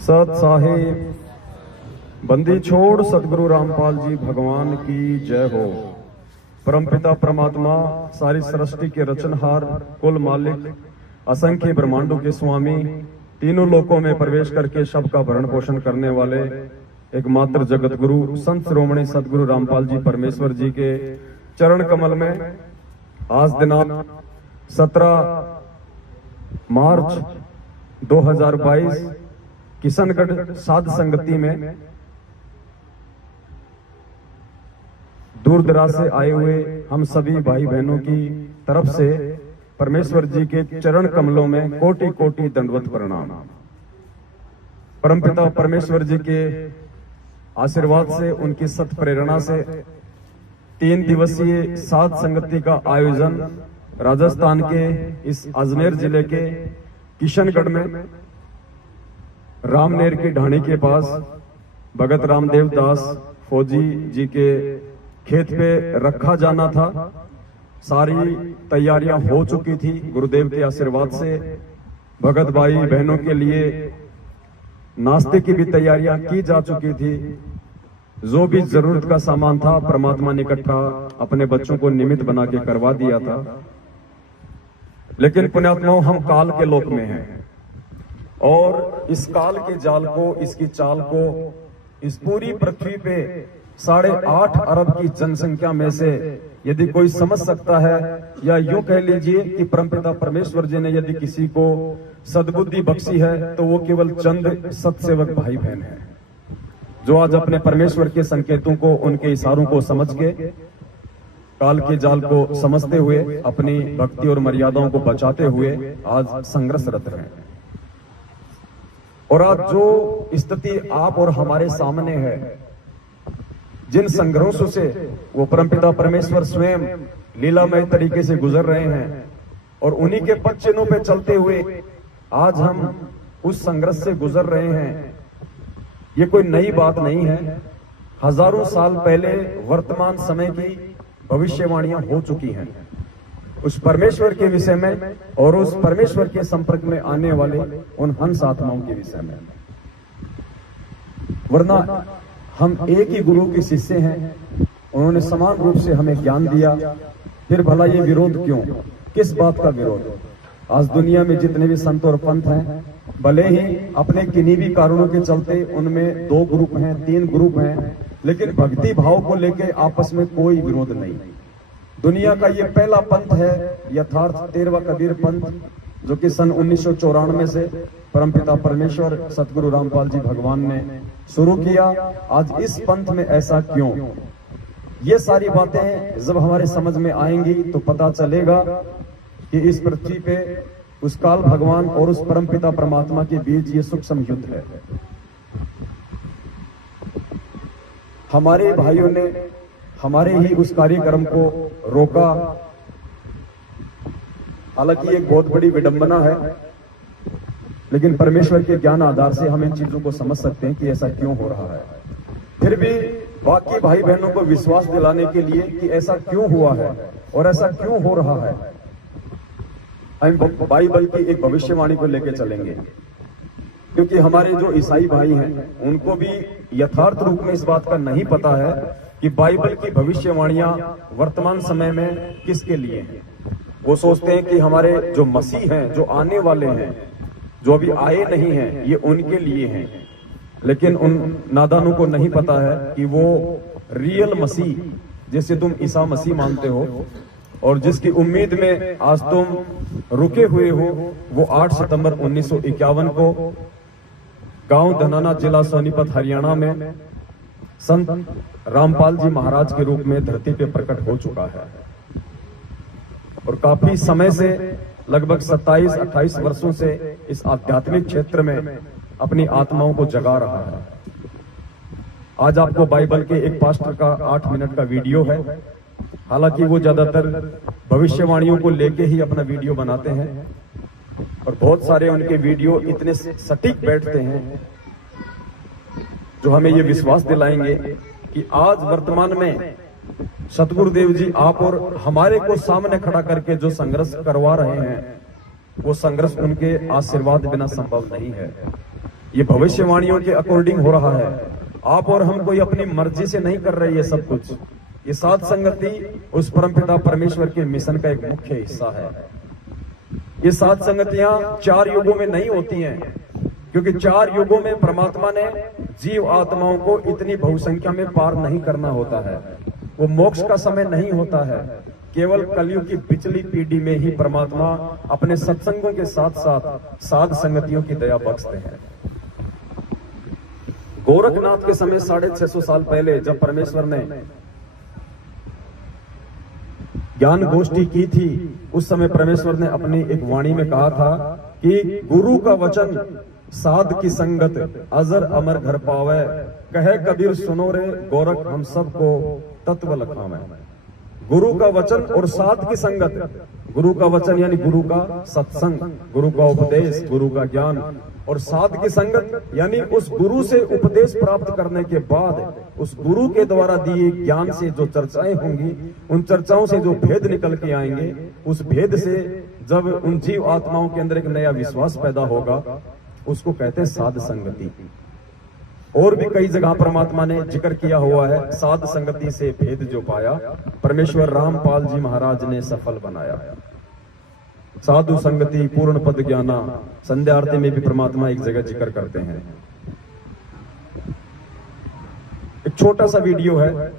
सत साहिब बंदी छोड़ सतगुरु रामपाल जी भगवान की जय हो। परमपिता परमात्मा सारी सृष्टि के रचनहार, कुल मालिक, असंख्य ब्रह्मांडों के स्वामी, तीनों लोकों में प्रवेश करके सबका भरण पोषण करने वाले एकमात्र जगत गुरु संत श्रोमणी सतगुरु रामपाल जी परमेश्वर जी के चरण कमल में आज दिनांक 17 मार्च 2022 किशनगढ़ साध संगति में दूर दराज से आए हुए हम सभी भाई बहनों की तरफ से परमेश्वर जी के चरण कमलों में कोटि कोटि दंडवत प्रणाम। परमपिता परमेश्वर जी के आशीर्वाद से, उनकी सत प्रेरणा से 3 दिवसीय साध संगति का आयोजन राजस्थान के इस अजमेर जिले के किशनगढ़ में रामनेर की ढाणी के पास भगत रामदेव दास फौजी जी के खेत पे रखा जाना था। सारी तैयारियां हो चुकी थी। गुरुदेव के आशीर्वाद से भगत भाई बहनों के लिए नाश्ते की भी तैयारियां की जा चुकी थी। जो भी जरूरत का सामान था परमात्मा ने इकट्ठा अपने बच्चों को निमित्त बना के करवा दिया था। लेकिन पुण्यात्माओं, हम काल के लोक में हैं और इस काल के जाल को, इसकी चाल को इस पूरी पृथ्वी पे 8.5 अरब की जनसंख्या में से यदि कोई समझ सकता है, या यूं कह लीजिए कि परमपिता परमेश्वर जी ने यदि किसी को सद्बुद्धि बख्शी है तो वो केवल चंद सत्सेवक भाई बहन हैं, जो आज अपने परमेश्वर के संकेतों को, उनके इशारों को समझ के काल के जाल को समझते हुए अपनी भक्ति और मर्यादाओं को बचाते हुए आज संघर्षरत हैं। और आज जो स्थिति आप और हमारे सामने है, जिन संघर्षों से वो परमपिता परमेश्वर स्वयं लीलामय तरीके से गुजर रहे हैं और उन्हीं के पद चिन्हों पे चलते हुए आज हम उस संघर्ष से गुजर रहे हैं, ये कोई नई बात नहीं है। हजारों साल पहले वर्तमान समय की भविष्यवाणियां हो चुकी हैं उस परमेश्वर के विषय में और उस परमेश्वर के संपर्क में आने वाले उन हंस आत्माओं के विषय में। वरना हम एक ही गुरु के शिष्य हैं, उन्होंने समान रूप से हमें ज्ञान दिया, फिर भला ये विरोध क्यों, किस बात का विरोध। आज दुनिया में जितने भी संत और पंथ हैं, भले ही अपने किन्हीं भी कारणों के चलते उनमें 2 ग्रुप हैं, 3 ग्रुप हैं, लेकिन भक्ति भाव को लेकर आपस में कोई विरोध नहीं। दुनिया का ये पहला पंथ है यथार्थ 13वां कबीर पंथ, जो कि सन 1994 से परमपिता परमेश्वर सतगुरु रामपाल जी भगवान ने शुरू किया। आज इस पंथ में ऐसा क्यों, ये सारी बातें जब हमारे समझ में आएंगी तो पता चलेगा कि इस पृथ्वी पे उस काल भगवान और उस परमपिता परमात्मा के बीच ये सूक्ष्म युद्ध है। हमारे भाइयों ने हमारे ही उस कार्यक्रम को रोका। हालांकि एक बहुत बड़ी विडंबना है, लेकिन परमेश्वर के ज्ञान आधार से हम इन चीजों को समझ सकते हैं कि ऐसा क्यों हो रहा है। फिर भी बाकी भाई बहनों को विश्वास दिलाने के लिए कि ऐसा क्यों हुआ है और ऐसा क्यों हो रहा है, हम बाइबल की एक भविष्यवाणी को लेकर चलेंगे। क्योंकि हमारे जो ईसाई भाई हैं उनको भी यथार्थ रूप में इस बात का नहीं पता है कि बाइबल की भविष्यवाणियां वर्तमान समय में किसके लिए हैं। वो सोचते हैं कि हमारे जो मसीह हैं, जो आने वाले हैं, जो अभी आए नहीं हैं, ये उनके लिए हैं। लेकिन उन नादानों को नहीं पता है कि वो रियल मसीह, जैसे तुम ईसा मसीह मानते हो और जिसकी उम्मीद में आज तुम रुके हुए हो, वो 8 सितंबर 1951 को गांव धनाना, जिला सोनीपत, हरियाणा में संत रामपाल जी महाराज के रूप में धरती पे प्रकट हो चुका है। और काफी समय से, लगभग 27-28 वर्षों से इस आध्यात्मिक क्षेत्र में अपनी आत्माओं को जगा रहा है। आज आपको बाइबल के एक पास्टर का 8 मिनट का वीडियो है। हालांकि वो ज्यादातर भविष्यवाणियों को लेके ही अपना वीडियो बनाते हैं और बहुत सारे उनके वीडियो इतने सटीक बैठते हैं जो हमें ये विश्वास दिलाएंगे कि आज वर्तमान में सतगुरुदेव जी आप और हमारे को सामने खड़ा करके जो संघर्ष करवा रहे हैं, वो संघर्ष उनके आशीर्वाद बिना संभव नहीं है। ये भविष्यवाणियों के अकॉर्डिंग हो रहा है। आप और हम कोई अपनी मर्जी से नहीं कर रहे ये सब कुछ। ये साध संगति उस परमपिता परमेश्वर के मिशन का एक मुख्य हिस्सा है। ये साध संगतियां 4 युगों में नहीं होती हैं, क्योंकि 4 युगों में परमात्मा ने जीव आत्माओं को इतनी बहुसंख्या में पार नहीं करना होता है। वो मोक्ष का समय नहीं होता है। केवल कलयुग की पिछली पीढ़ी में ही परमात्मा अपने सत्संगों के साथ साथ साध संगतियों की दया बख्शते हैं। गोरखनाथ के समय 650 साल पहले जब परमेश्वर ने ज्ञान गोष्ठी की थी, उस समय परमेश्वर ने अपनी एक वाणी में कहा था कि गुरु का वचन साध की संगत अजर अमर घर पावे, कहे कबीर सुनो रे गोरख हम सबको तत्व लखावे। गुरु का वचन और साध की संगत, गुरु का वचन यानी गुरु का सत्संग, गुरु का उपदेश, गुरु का ज्ञान, और साध की संगत यानी उस गुरु से उपदेश प्राप्त करने के बाद उस गुरु के द्वारा दिए ज्ञान से जो चर्चाएं होंगी, उन चर्चाओं से जो भेद निकल के आएंगे, उस भेद से जब उन जीव आत्माओं के अंदर एक नया विश्वास पैदा होगा, उसको कहते हैं साध संगति। और भी कई जगह परमात्मा ने जिक्र किया हुआ है, साध संगति से भेद जो पाया परमेश्वर रामपाल जी महाराज ने सफल बनाया। साधु संगति पूर्ण पद ज्ञाना, संध्या आरती में भी परमात्मा एक जगह जिक्र करते हैं। एक छोटा सा वीडियो है,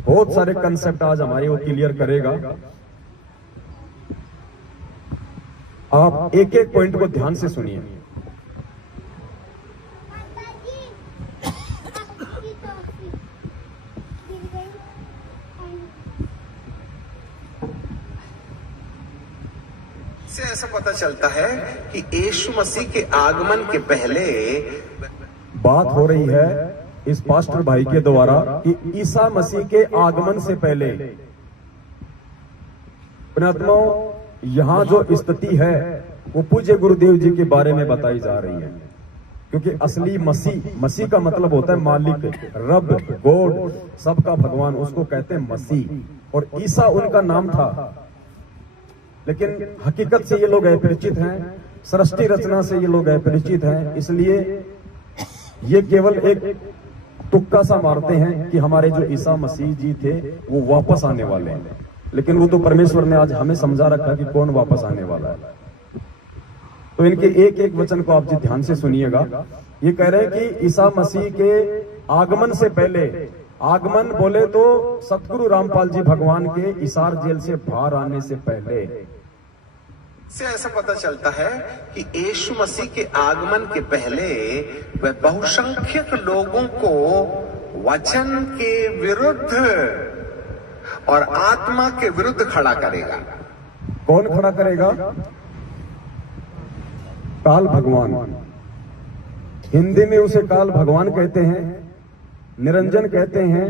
बहुत सारे कंसेप्ट आज हमारे वो क्लियर करेगा। आप एक एक पॉइंट को ध्यान से सुनिए। से ऐसा पता चलता है कि यीशु मसीह के आगमन के पहले बात हो रही है इस पास्टर भाई के द्वारा कि ईसा मसीह के आगमन से पहले पुण्यात्माओं यहां जो स्थिति है वो पूज्य गुरुदेव जी के बारे में बताई जा रही है। क्योंकि असली मसीह का मतलब होता है मालिक, रब, गॉड, सबका भगवान, उसको कहते हैं मसीह। और ईसा उनका नाम था, लेकिन हकीकत से ये लोग अपरिचित हैं, सृष्टि रचना से ये लोग अपरिचित हैं। इसलिए ये केवल एक तुक्का सा मारते हैं कि हमारे जो ईसा मसीह जी थे वो वापस आने वाले हैं, लेकिन वो तो परमेश्वर ने आज हमें समझा रखा कि कौन वापस आने वाला है। तो इनके एक एक वचन को आप जी ध्यान से सुनिएगा। ये कह रहे हैं कि ईसा मसीह के आगमन से पहले, आगमन बोले तो सतगुरु रामपाल जी भगवान के इसार जेल से बाहर आने से पहले से ऐसा पता चलता है कि यीशु मसीह के आगमन के पहले वह बहुसंख्यक लोगों को वचन के विरुद्ध और आत्मा के विरुद्ध खड़ा करेगा। कौन खड़ा करेगा? काल भगवान। हिंदी में उसे काल भगवान कहते हैं, निरंजन कहते हैं,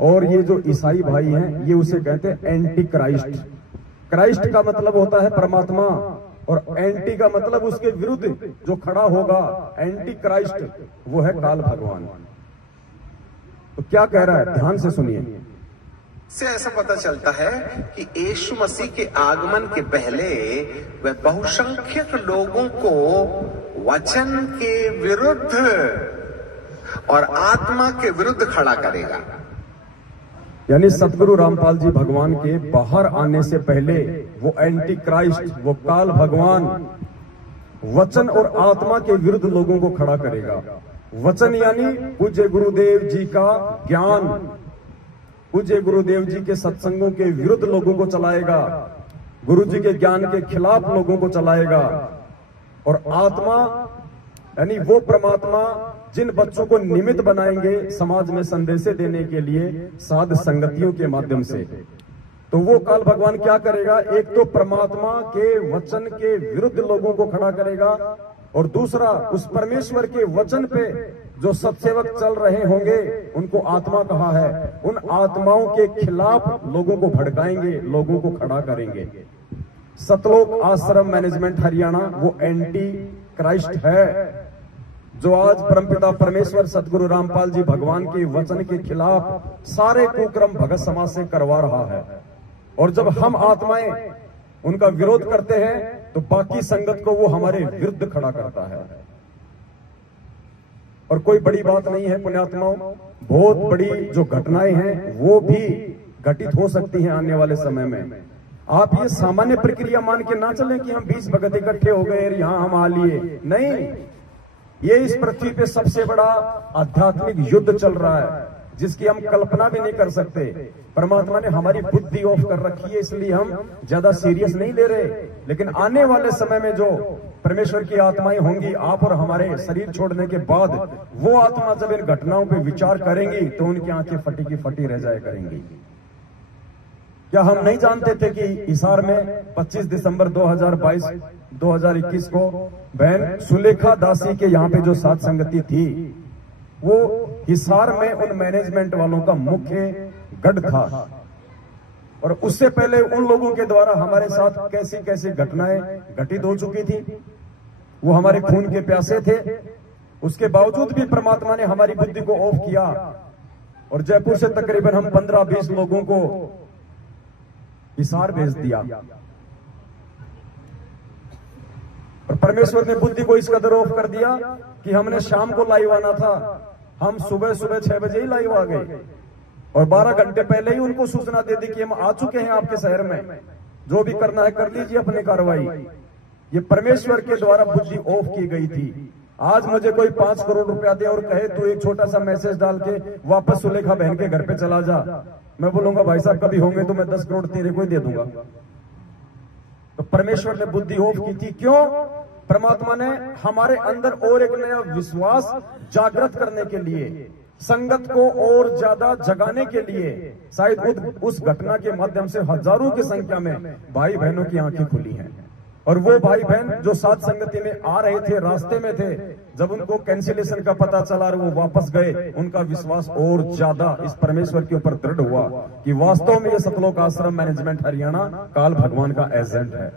और ये जो ईसाई भाई हैं ये उसे कहते हैं एंटी क्राइस्ट। क्राइस्ट का मतलब होता है परमात्मा, और एंटी का मतलब उसके विरुद्ध जो खड़ा होगा, एंटी क्राइस्ट, वो है काल भगवान। तो क्या कह रहा है, ध्यान से सुनिए। से ऐसा पता चलता है कि यीशु मसीह के आगमन के पहले वह बहुसंख्यक लोगों को वचन के विरुद्ध और आत्मा के विरुद्ध खड़ा करेगा। यानी सतगुरु रामपाल जी भगवान के बाहर आने से पहले वो एंटी क्राइस्ट, वो काल भगवान वचन और आत्मा के विरुद्ध लोगों को खड़ा करेगा। वचन यानी पूज्य गुरुदेव जी का ज्ञान, पूज्य गुरुदेव जी के सत्संगों के विरुद्ध लोगों को चलाएगा, गुरु जी के ज्ञान के खिलाफ लोगों को चलाएगा। और आत्मा यानी वो परमात्मा जिन बच्चों को निमित्त बनाएंगे समाज में संदेश देने के लिए साध संगतियों के माध्यम से। तो वो काल भगवान क्या करेगा, एक तो परमात्मा के वचन के विरुद्ध लोगों को खड़ा करेगा, और दूसरा उस परमेश्वर के वचन पे जो सत्सेवक चल रहे होंगे उनको आत्मा कहा है, उन आत्माओं के खिलाफ लोगों को भड़काएंगे, लोगों को खड़ा करेंगे। सतलोक आश्रम मैनेजमेंट हरियाणा वो एंटी क्राइस्ट है, जो आज परमपिता परमेश्वर सतगुरु रामपाल जी भगवान के वचन के खिलाफ सारे कुक्रम भगत समाज से करवा रहा है। और जब हम आत्माएं उनका विरोध करते हैं तो बाकी संगत को वो हमारे विरुद्ध खड़ा करता है। और कोई बड़ी बात नहीं है पुण्यात्माओं, बहुत बड़ी जो घटनाएं हैं वो भी घटित हो सकती हैं आने वाले समय में। आप ये सामान्य प्रक्रिया मान के ना चलें कि हम 20 भगत इकट्ठे हो गए और यहां हम आ लिए, नहीं, ये इस पृथ्वी पे सबसे बड़ा आध्यात्मिक युद्ध चल रहा है जिसकी हम कल्पना भी नहीं कर सकते। परमात्मा ने हमारी बुद्धि ऑफ कर रखी है, इसलिए हम ज्यादा सीरियस नहीं ले रहे। लेकिन आने वाले समय में जो परमेश्वर की आत्माएं होंगी, आप और हमारे शरीर छोड़ने के बाद, वो आत्मा जब इन घटनाओं पे विचार करेंगी तो उनकी आंखें फटी की फटी रह जाया करेंगी। क्या हम नहीं जानते थे कि हिसार में 25 दिसंबर 2021 को बहन सुलेखा दासी के यहाँ पे जो सात संगति थी, वो हिसार में उन मैनेजमेंट वालों का मुख्य गढ़ था। और उससे पहले उन लोगों के द्वारा हमारे साथ कैसी कैसी घटनाएं घटित हो चुकी थी। वो हमारे खून के प्यासे थे, उसके बावजूद भी परमात्मा ने हमारी बुद्धि को ऑफ किया और जयपुर से तकरीबन हम 15-20 लोगों को हिसार भेज दिया। और परमेश्वर ने बुद्धि को इस कदर ऑफ कर दिया कि हमने शाम को लाइव आना था, हम सुबह 6 बजे ही लाइव आ गए और 12 घंटे पहले ही उनको सूचना दे दी कि हम आ चुके हैं आपके शहर में, जो भी करना है कर लीजिए अपनी कार्रवाई। ये परमेश्वर के द्वारा बुद्धि ऑफ की गई थी। आज मुझे कोई 5 करोड़ रुपया दे और कहे तू एक छोटा सा मैसेज डाल के वापस सुलेखा बहन के घर पे चला जा, मैं बोलूंगा भाई साहब कभी होंगे तो मैं 10 करोड़ तेरे को ही दे दूंगा। तो परमेश्वर ने बुद्धि ऑफ की थी। क्यों? परमात्मा ने हमारे अंदर और एक नया विश्वास जागृत करने के लिए, संगत को और ज्यादा जगाने के लिए, शायद उस घटना के माध्यम से हजारों की संख्या में भाई बहनों की आंखें खुली हैं। और वो भाई बहन जो सात संगति में आ रहे थे, रास्ते में थे, जब उनको कैंसिलेशन का पता चला और वो वापस गए, उनका विश्वास और ज्यादा इस परमेश्वर के ऊपर दृढ़ हुआ कि वास्तव में ये सतलोक आश्रम मैनेजमेंट हरियाणा काल भगवान का एजेंट है।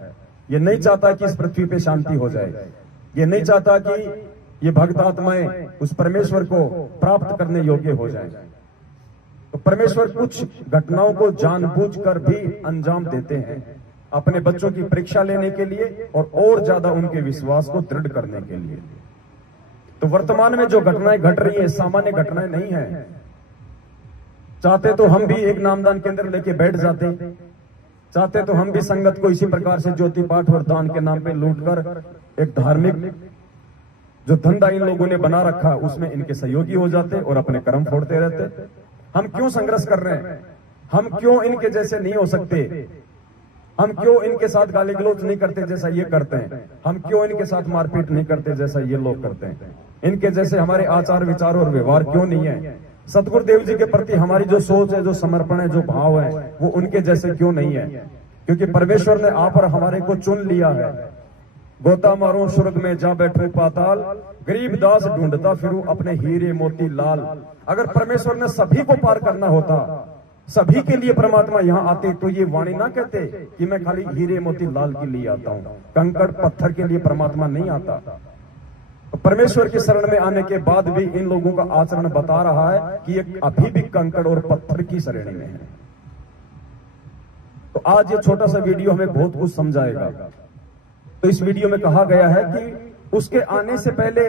ये नहीं चाहता कि इस पृथ्वी पे शांति हो जाए, ये नहीं चाहता कि ये भक्त आत्माएं उस परमेश्वर को प्राप्त करने योग्य हो जाए। तो परमेश्वर कुछ घटनाओं को जानबूझकर भी अंजाम देते हैं अपने बच्चों की परीक्षा लेने के लिए और ज्यादा उनके विश्वास को दृढ़ करने के लिए। तो वर्तमान में जो घटनाएं घट रही है सामान्य घटनाएं नहीं है। चाहते तो हम भी एक नामदान केंद्र लेके बैठ जाते, चाहते तो हम भी संगत को इसी प्रकार से ज्योति पाठ और दान के नाम पे लूटकर एक धार्मिक जो धंधा इन लोगों ने बना रखा उसमें इनके सहयोगी हो जाते और अपने कर्म फोड़ते रहते। हम क्यों संघर्ष कर रहे हैं? हम क्यों इनके जैसे नहीं हो सकते? हम क्यों इनके साथ गाली गलौज नहीं करते जैसा ये करते हैं? हम क्यों इनके साथ मारपीट नहीं करते जैसा ये लोग करते हैं? इनके जैसे हमारे आचार विचार और व्यवहार क्यों नहीं है? सतगुरुदेव जी के प्रति हमारी जो सोच है, जो समर्पण है, जो भाव है, वो उनके जैसे क्यों नहीं है? क्योंकि परमेश्वर ने आप और हमारे को चुन लिया है। गोता मारो स्वर्ग में जा बैठू पाताल, गरीब दास ढूंढता फिरूं अपने हीरे मोती लाल। अगर परमेश्वर ने सभी को पार करना होता, सभी के लिए परमात्मा यहाँ आते, तो ये वाणी ना कहते कि मैं खाली हीरे मोती लाल के लिए आता हूँ, कंकड़ पत्थर के लिए परमात्मा नहीं आता। तो परमेश्वर के शरण में आने के बाद भी इन लोगों का आचरण बता रहा है कि ये अभी भी कंकड़ और पत्थर की शरण में है। तो आज ये छोटा सा वीडियो हमें बहुत कुछ समझाएगा। तो इस वीडियो में कहा गया है कि उसके आने से पहले,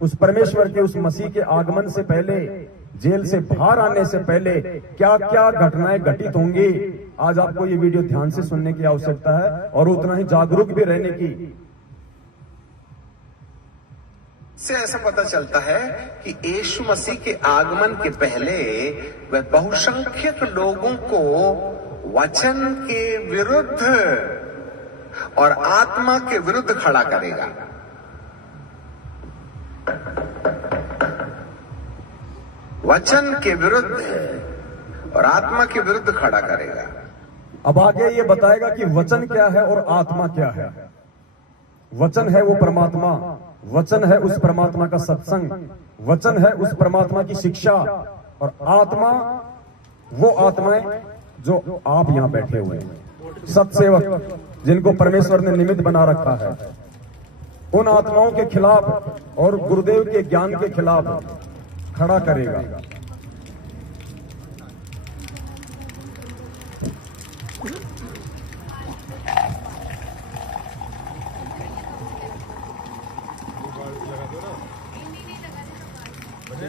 उस परमेश्वर के, उस मसीह के आगमन से पहले, जेल से बाहर आने से पहले क्या क्या घटनाएं घटित होंगी। आज आपको ये वीडियो ध्यान से सुनने की आवश्यकता है और उतना ही जागरूक भी रहने की। से ऐसा पता चलता है कि यीशु मसीह के आगमन के पहले वह बहुसंख्यक लोगों को वचन के विरुद्ध और आत्मा के विरुद्ध खड़ा करेगा। वचन के विरुद्ध और आत्मा के विरुद्ध खड़ा करेगा। अब आगे ये बताएगा कि वचन क्या है और आत्मा क्या है। वचन है वो परमात्मा, वचन है उस परमात्मा का सत्संग, वचन है उस परमात्मा की शिक्षा, और आत्मा वो आत्माएं जो आप यहां बैठे हुए हैं, सत्सेवक जिनको परमेश्वर ने निमित्त बना रखा है, उन आत्माओं के खिलाफ और गुरुदेव के ज्ञान के खिलाफ खड़ा करेगा।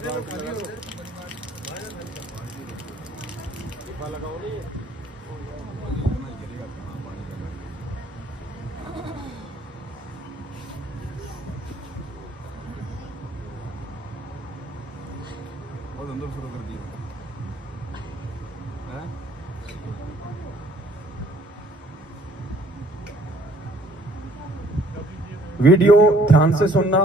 और अंदर शुरू कर दिया है। वीडियो ध्यान से सुनना।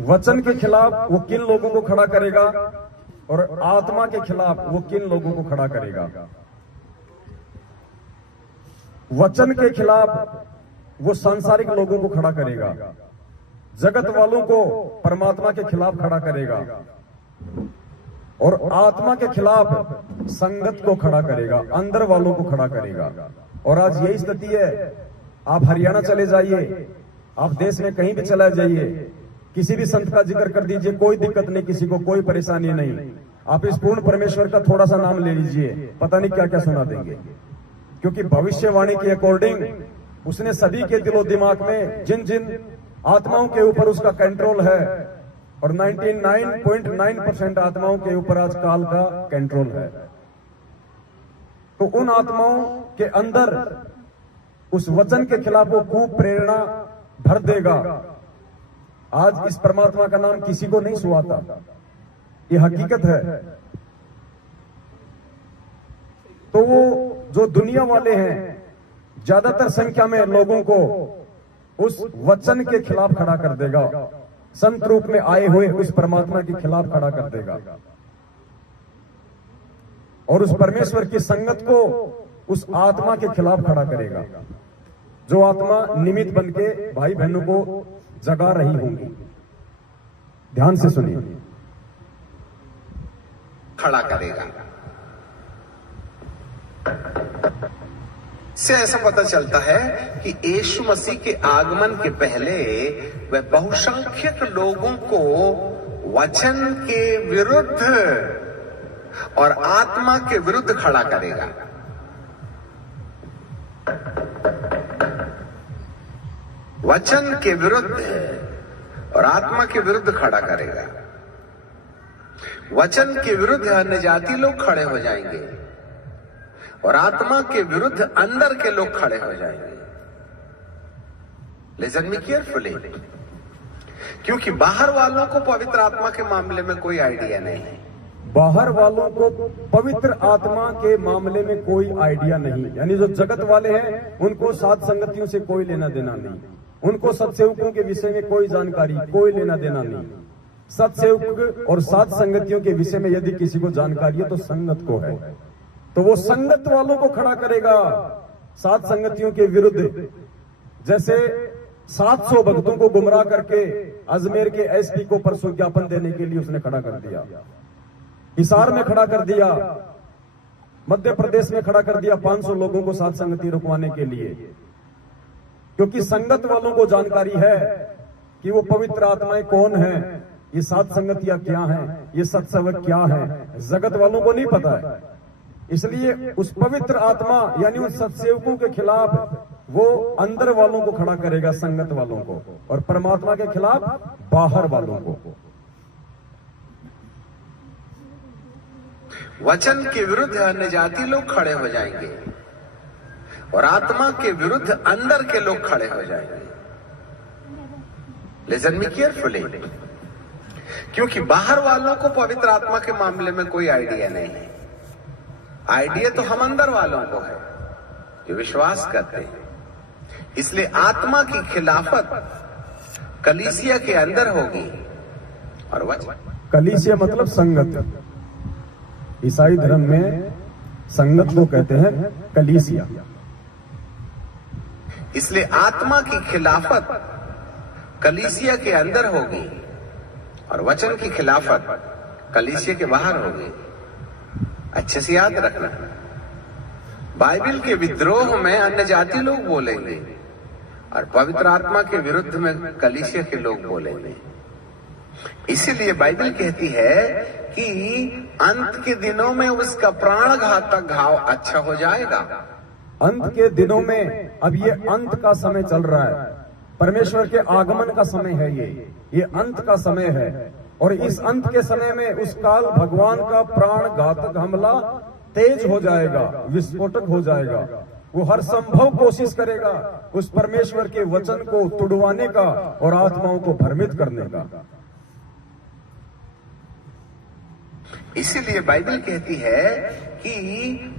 वचन के खिलाफ वो किन लोगों को खड़ा करेगा और आत्मा के खिलाफ वो किन लोगों को खड़ा करेगा। वचन के खिलाफ वो सांसारिक लोगों को खड़ा करेगा, जगत वालों को परमात्मा के खिलाफ खड़ा करेगा, और आत्मा के खिलाफ संगत को खड़ा करेगा, अंदर वालों को खड़ा करेगा। और आज यही स्थिति है। आप हरियाणा चले जाइए, आप देश में कहीं भी चला जाइए, किसी भी संत का जिक्र कर दीजिए, कोई दिक्कत नहीं, किसी को कोई परेशानी नहीं। आप इस पूर्ण परमेश्वर का थोड़ा सा नाम ले लीजिए, पता नहीं क्या क्या सुना देंगे। क्योंकि भविष्यवाणी के अकॉर्डिंग उसने सभी के दिलो दिमाग में जिन जिन आत्माओं के ऊपर उसका कंट्रोल है, और 99.9% आत्माओं के ऊपर आज काल का कंट्रोल है, तो उन आत्माओं के अंदर उस वचन के खिलाफ वो खूब प्रेरणा भर देगा। आज इस परमात्मा का नाम किसी को नहीं सुहाता, ये हकीकत है। तो वो जो दुनिया वाले हैं, ज्यादातर संख्या में लोगों को उस वचन के खिलाफ खड़ा कर देगा, संत रूप में आए हुए उस परमात्मा के खिलाफ खड़ा कर देगा, और उस परमेश्वर की संगत को उस आत्मा के खिलाफ खड़ा करेगा, जो आत्मा निमित्त बनके भाई बहनों को जगा रही होंगी। ध्यान से सुनिए। खड़ा करेगा। से ऐसा पता चलता है कि यीशु मसीह के आगमन के पहले वह बहुसंख्यक लोगों को वचन के विरुद्ध और आत्मा के विरुद्ध खड़ा करेगा। वचन के विरुद्ध और आत्मा के विरुद्ध खड़ा करेगा। वचन के विरुद्ध अन्य जाति लोग खड़े हो जाएंगे, और आत्मा के विरुद्ध अंदर के लोग खड़े हो जाएंगे। लिसन मी केयरफुली, क्योंकि बाहर वालों को पवित्र आत्मा के मामले में कोई आइडिया नहीं है। बाहर वालों को पवित्र आत्मा के मामले में कोई आइडिया नहीं, यानी जो जगत वाले हैं उनको सात संगतियों से कोई लेना देना नहीं, उनको सत्सेवकों के विषय में कोई जानकारी, कोई लेना देना नहीं। सत्सेवक और सात संगतियों के विषय में यदि किसी को जानकारी है तो संगत को है, तो वो संगत वालों को खड़ा करेगा सात संगतियों के विरुद्ध। जैसे 700 भक्तों को गुमराह करके अजमेर के एसपी को परसों ज्ञापन देने के लिए उसने खड़ा कर दिया, हिसार में खड़ा कर दिया, मध्य प्रदेश में खड़ा कर दिया 500 लोगों को सात संगति रुकवाने के लिए, क्योंकि संगत वालों को जानकारी है कि वो पवित्र आत्माएं कौन हैं, ये सात संगतियां क्या हैं, ये सत्सेवक क्या है, जगत वालों को नहीं पता है। इसलिए उस पवित्र आत्मा यानी उन सत्सेवकों के खिलाफ वो अंदर वालों को खड़ा करेगा, संगत वालों को, और परमात्मा के खिलाफ बाहर वालों को। वचन के विरुद्ध अन्य जाति लोग खड़े हो जाएंगे, और आत्मा के विरुद्ध अंदर के लोग खड़े हो जाएंगे। लिसन मी केयरफुली, क्योंकि बाहर वालों को पवित्र आत्मा के मामले में कोई आइडिया नहीं है। आइडिया तो हम अंदर वालों को है जो विश्वास करते हैं। इसलिए आत्मा की खिलाफत कलीसिया के अंदर होगी, और वचन, कलीसिया मतलब संगत। ईसाई धर्म में संगत को कहते हैं कलीसिया। इसलिए आत्मा की खिलाफत कलीसिया के अंदर होगी, और वचन की खिलाफत कलीसिया के बाहर होगी। अच्छे से याद रखना, बाइबल के विद्रोह में अन्य जाति लोग बोलेंगे, और पवित्र आत्मा के विरुद्ध में कलीसिया के लोग बोलेंगे। इसीलिए बाइबल कहती है कि अंत के दिनों में उसका प्राणघातक घाव अच्छा हो जाएगा। अंत के दिनों में, अब ये अंत का समय चल रहा है, परमेश्वर के आगमन का समय है, ये अंत का समय है। और इस अंत के समय में उस काल भगवान का प्राण घातक हमला तेज हो जाएगा, विस्फोटक हो जाएगा। वो हर संभव कोशिश करेगा उस परमेश्वर के वचन को तुड़वाने का और आत्माओं को भ्रमित करने का। इसीलिए बाइबल कहती है कि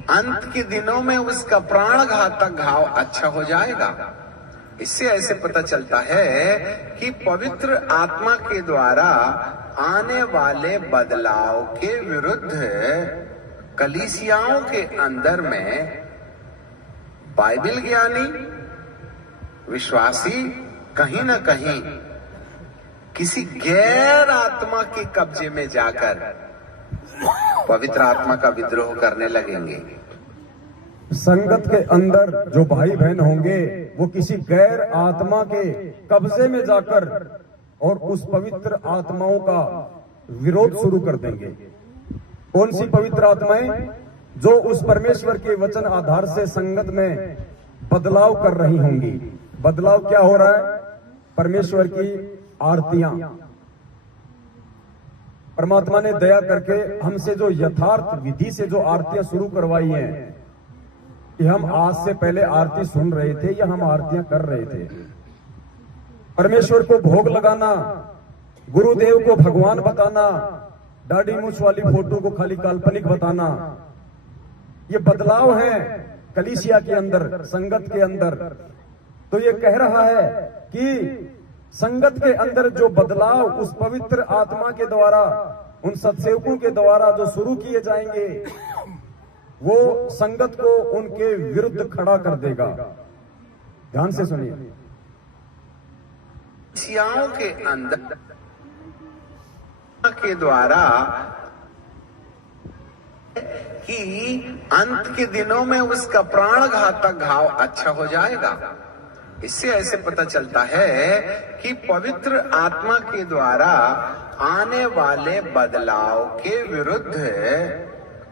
अंत के दिनों में उसका प्राण घातक घाव अच्छा हो जाएगा। इससे ऐसे पता चलता है कि पवित्र आत्मा के द्वारा आने वाले बदलाव के विरुद्ध कलीसियाओं के अंदर में बाइबल ज्ञानी विश्वासी कहीं ना कहीं किसी गैर आत्मा के कब्जे में जाकर पवित्र आत्मा का विद्रोह करने लगेंगे। संगत के अंदर जो भाई बहन होंगे वो किसी गैर आत्मा के कब्जे में जाकर और उस पवित्र आत्माओं का विरोध शुरू कर देंगे। कौन सी पवित्र आत्माएं? जो उस परमेश्वर के वचन आधार से संगत में बदलाव कर रही होंगी। बदलाव क्या हो रहा है? परमेश्वर की आरतियां। परमात्मा ने दया करके हमसे जो यथार्थ विधि से जो आरतियां शुरू करवाई हैं कि हम आज से पहले आरती सुन रहे थे या हम आरतियां कर रहे थे। परमेश्वर को भोग लगाना, गुरुदेव को भगवान बताना, दाढ़ी मूछ वाली फोटो को खाली काल्पनिक बताना, ये बदलाव है कलीसिया के अंदर, संगत के अंदर। तो ये कह रहा है कि संगत के अंदर जो बदलाव उस पवित्र आत्मा के द्वारा, उन सत्सेवकों के द्वारा जो शुरू किए जाएंगे, वो संगत को उनके विरुद्ध खड़ा कर देगा। ध्यान से सुनिए। कलीसियाओं के अंदर के द्वारा कि अंत के दिनों में उसका प्राण घातक घाव अच्छा हो जाएगा। इससे ऐसे पता चलता है कि पवित्र आत्मा के द्वारा आने वाले बदलाव के विरुद्ध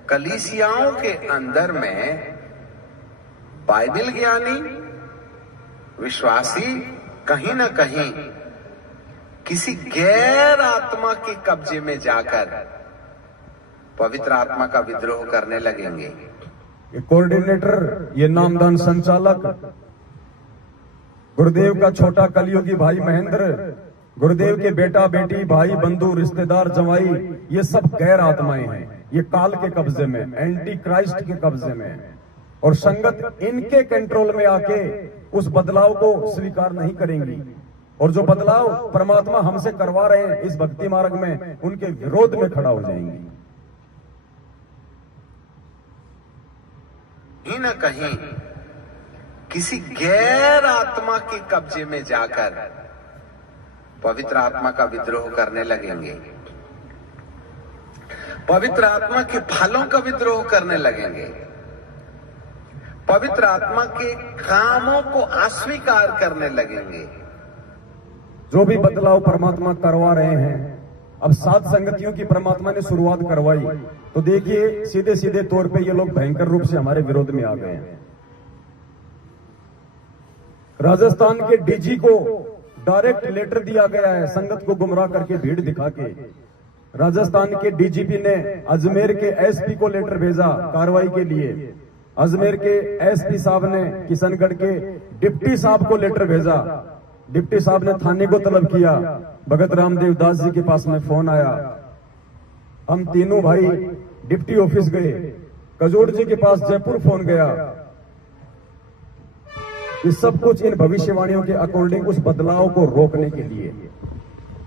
कलीसियाओं के अंदर में बाइबल ज्ञानी विश्वासी कहीं ना कहीं किसी गैर आत्मा के कब्जे में जाकर पवित्र आत्मा का विद्रोह करने लगेंगे। ये कोऑर्डिनेटर, ये नामदान संचालक, गुरुदेव का छोटा कलियुगी भाई महेंद्र, गुरुदेव के बेटा बेटी, भाई बंधु, रिश्तेदार, जवाई, ये सब गैर आत्माएं हैं। ये काल के कब्जे में, एंटी क्राइस्ट के कब्जे में, और संगत इनके कंट्रोल में आके उस बदलाव को स्वीकार नहीं करेंगी। और जो बदलाव परमात्मा हमसे करवा रहे हैं इस भक्ति मार्ग में, उनके विरोध में खड़ा हो जाएंगी। कहीं न कहीं किसी गैर आत्मा के कब्जे में जाकर पवित्र आत्मा का विद्रोह करने लगेंगे। पवित्र आत्मा के फलों का विद्रोह करने लगेंगे। पवित्र आत्मा के कामों को अस्वीकार करने लगेंगे। जो भी बदलाव परमात्मा करवा रहे हैं, अब 7 संगतियों की परमात्मा ने शुरुआत करवाई, तो देखिए सीधे सीधे तौर पे ये लोग भयंकर रूप से हमारे विरोध में आ गए हैं। राजस्थान के डीजी को डायरेक्ट लेटर दिया गया है संगत को गुमराह करके, भीड़ दिखा के। राजस्थान के डीजीपी ने अजमेर के एसपी को लेटर भेजा कार्रवाई के लिए। अजमेर के एसपी साहब ने किशनगढ़ के डिप्टी साहब को लेटर भेजा। डिप्टी साहब ने थाने को तलब किया। भगत रामदेव दास जी के पास में फोन आया। हम तीनों भाई डिप्टी ऑफिस गए। कजोड़ जी के पास जयपुर फोन गया। ये सब कुछ इन भविष्यवाणियों के अकॉर्डिंग उस बदलाव को रोकने के लिए,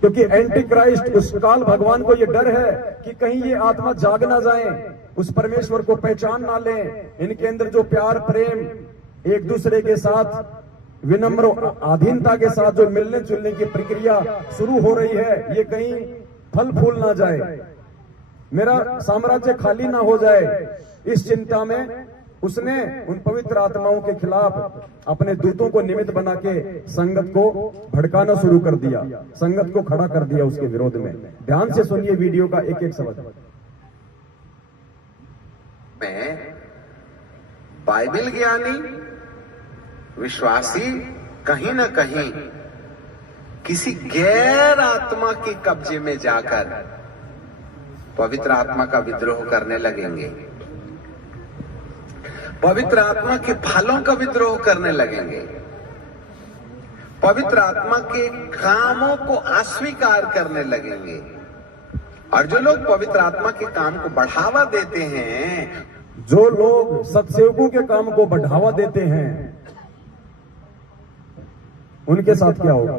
क्योंकि एंटी क्राइस्ट, उस काल भगवान को ये डर है कि कहीं ये आत्मा जाग ना जाए, उस परमेश्वर को पहचान ना लें। इनके अंदर जो प्यार, प्रेम, एक दूसरे के साथ विनम्र अधीनता के साथ जो मिलने जुलने की प्रक्रिया शुरू हो रही है, ये कहीं फल फूल ना जाए, मेरा साम्राज्य खाली ना हो जाए। इस चिंता में उसने उन पवित्र आत्माओं के खिलाफ अपने दूतों को निमित्त बना के संगत को भड़काना शुरू कर दिया, संगत को खड़ा कर दिया उसके विरोध में। ध्यान से सुनिए वीडियो का एक एक शब्द। में बाइबल ज्ञानी विश्वासी कहीं न कहीं किसी गैर आत्मा के कब्जे में जाकर पवित्र आत्मा का विद्रोह करने लगेंगे, पवित्र आत्मा के फलों का विद्रोह करने लगेंगे, पवित्र आत्मा के कामों को अस्वीकार करने लगेंगे। और जो लोग पवित्र आत्मा के काम को बढ़ावा देते हैं, जो लोग सत्सेवकों के काम को बढ़ावा देते हैं, उनके साथ क्या होगा?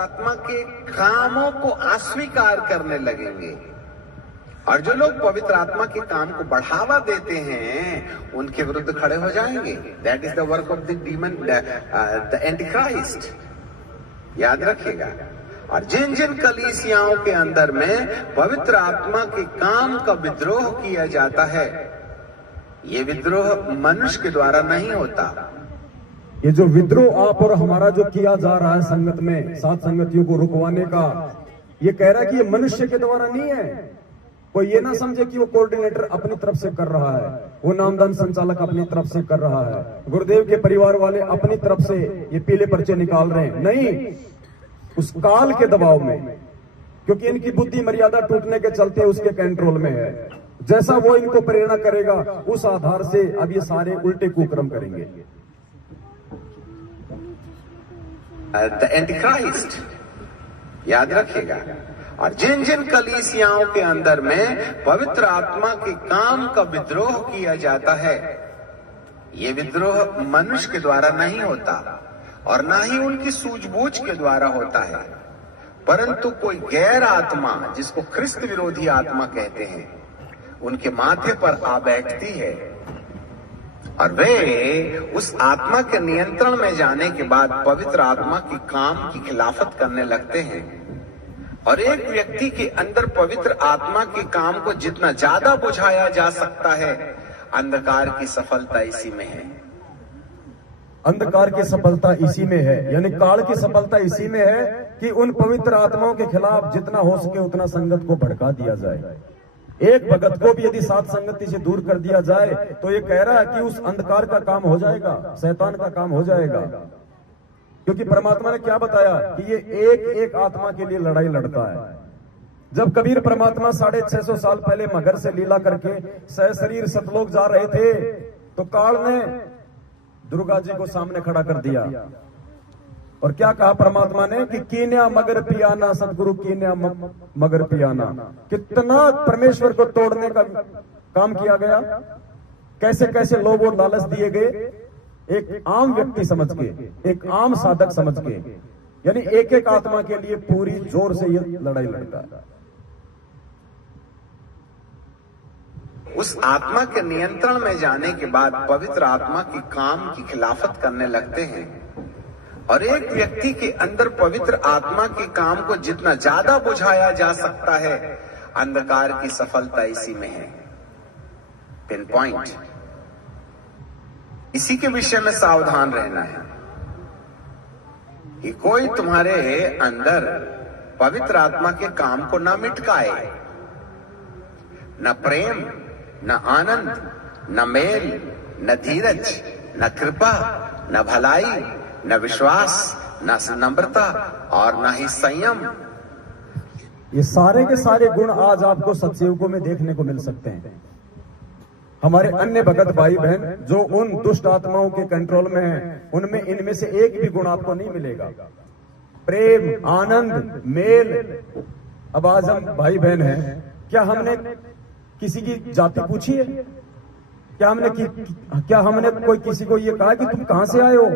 आत्मा के कामों को अस्वीकार करने लगेंगे। और जो लोग पवित्र आत्मा के काम को बढ़ावा देते हैं, उनके विरुद्ध खड़े हो जाएंगे। That is the work of the demon, the Antichrist. याद रखिएगा। और जिन जिन कलीसियाओं के अंदर में पवित्र आत्मा के काम का विद्रोह किया जाता है, ये विद्रोह मनुष्य के द्वारा नहीं होता। ये जो विद्रोह आप और हमारा जो किया जा रहा है संगत में, सात संगतियों को रुकवाने का, ये कह रहा है कि ये मनुष्य के द्वारा नहीं है। कोई ये ना समझे कि वो कोऑर्डिनेटर अपनी तरफ से कर रहा है, वो नामदान संचालक अपनी तरफ से कर रहा है, गुरुदेव के परिवार वाले अपनी तरफ से ये पीले पर्चे निकाल रहे हैं। नहीं, उस काल के दबाव में, क्योंकि इनकी बुद्धि मर्यादा टूटने के चलते उसके कंट्रोल में है। जैसा वो इनको प्रेरणा करेगा, उस आधार से अब ये सारे उल्टे कुक्रम करेंगे। The Antichrist. याद रखिएगा। और जिन जिन कलीसियाओं के अंदर में पवित्र आत्मा के काम का विद्रोह किया जाता है, ये विद्रोह मनुष्य के द्वारा नहीं होता और ना ही उनकी सूझबूझ के द्वारा होता है, परंतु कोई गैर आत्मा, जिसको ख्रिस्त विरोधी आत्मा कहते हैं, उनके माथे पर आ बैठती है और वे उस आत्मा के नियंत्रण में जाने के बाद पवित्र आत्मा की काम की खिलाफत करने लगते हैं। और एक व्यक्ति के अंदर पवित्र आत्मा के काम को जितना ज्यादा बुझाया जा सकता है, अंधकार की सफलता इसी में है। अंधकार की सफलता इसी में है, यानी काल की सफलता इसी में है कि उन पवित्र आत्माओं के खिलाफ जितना हो सके उतना संगत को भड़का दिया जाए। एक भगत को भी यदि सात संगति से दूर कर दिया जाए तो ये कह रहा है कि उस अंधकार का काम हो जाएगा, शैतान का काम हो जाएगा। क्योंकि परमात्मा ने क्या बताया कि ये एक एक आत्मा के लिए लड़ाई लड़ता है। जब कबीर परमात्मा 650 साल पहले मगर से लीला करके सहशरीर सतलोक जा रहे थे, तो काल ने दुर्गा जी को सामने खड़ा कर दिया और क्या कहा परमात्मा ने कि कीन्या मगर पियाना, सतगुरु कीन्या मगर पियाना। कितना परमेश्वर को तोड़ने का काम किया गया, कैसे कैसे लोगों लालच दिए गए, एक आम व्यक्ति समझ के, एक आम साधक समझ के, यानी एक एक आत्मा के लिए पूरी जोर से ये लड़ाई लड़ता है। उस आत्मा के नियंत्रण में जाने के बाद पवित्र आत्मा की काम की खिलाफत करने लगते हैं। और एक व्यक्ति के अंदर पवित्र आत्मा के काम को जितना ज्यादा बुझाया जा सकता है, अंधकार की सफलता इसी में है। Pin point. इसी के विषय में सावधान रहना है कि कोई तुम्हारे अंदर पवित्र आत्मा के काम को न मिटकाए, न प्रेम, न आनंद, न मेल, न धीरज, न कृपा, न भलाई, न विश्वास, न नम्रता और न ही संयम। ये सारे के सारे गुण आज आपको सत्सेवकों में देखने को मिल सकते हैं। हमारे अन्य भगत भाई बहन जो उन दुष्ट आत्माओं के कंट्रोल में हैं, उनमें इनमें से एक भी गुण आपको नहीं मिलेगा। प्रेम, आनंद, मेल। अब आज हम भाई बहन हैं, क्या हमने किसी की जाति पूछी है? क्या हमने कोई किसी को ये कहा कि तुम कहां से आए हो,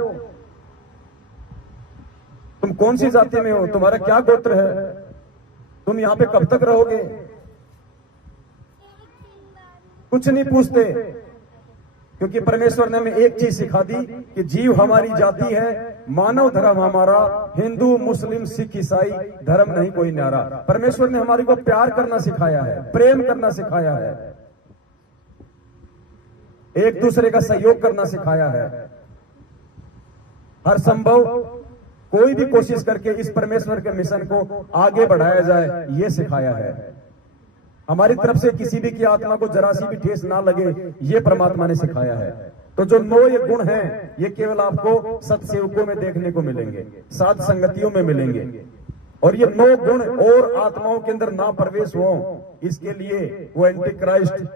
तुम कौन सी जाति में हो, तुम्हारा क्या गोत्र है, तुम यहां पे कब तक रहोगे? कुछ नहीं पूछते, क्योंकि परमेश्वर ने हमें एक चीज सिखा दी कि जीव हमारी जाति है, मानव धर्म हमारा, हिंदू, मुस्लिम, सिख, ईसाई धर्म नहीं कोई न्यारा। परमेश्वर ने हमारे को प्यार करना सिखाया है, प्रेम करना सिखाया है, एक दूसरे का सहयोग करना सिखाया है। हर संभव कोई भी कोशिश करके इस परमेश्वर के मिशन को आगे बढ़ाया जाए, ये सिखाया है। हमारी तरफ से किसी भी की आत्मा को जरा सी भी ठेस ना लगे, ये परमात्मा ने सिखाया है। तो जो 9 ये गुण हैं, ये केवल आपको सत्सेवकों में देखने को मिलेंगे, साध संगतियों में मिलेंगे। और ये 9 गुण और आत्माओं के अंदर ना प्रवेश हो, इसके लिए वो एंटी क्राइस्ट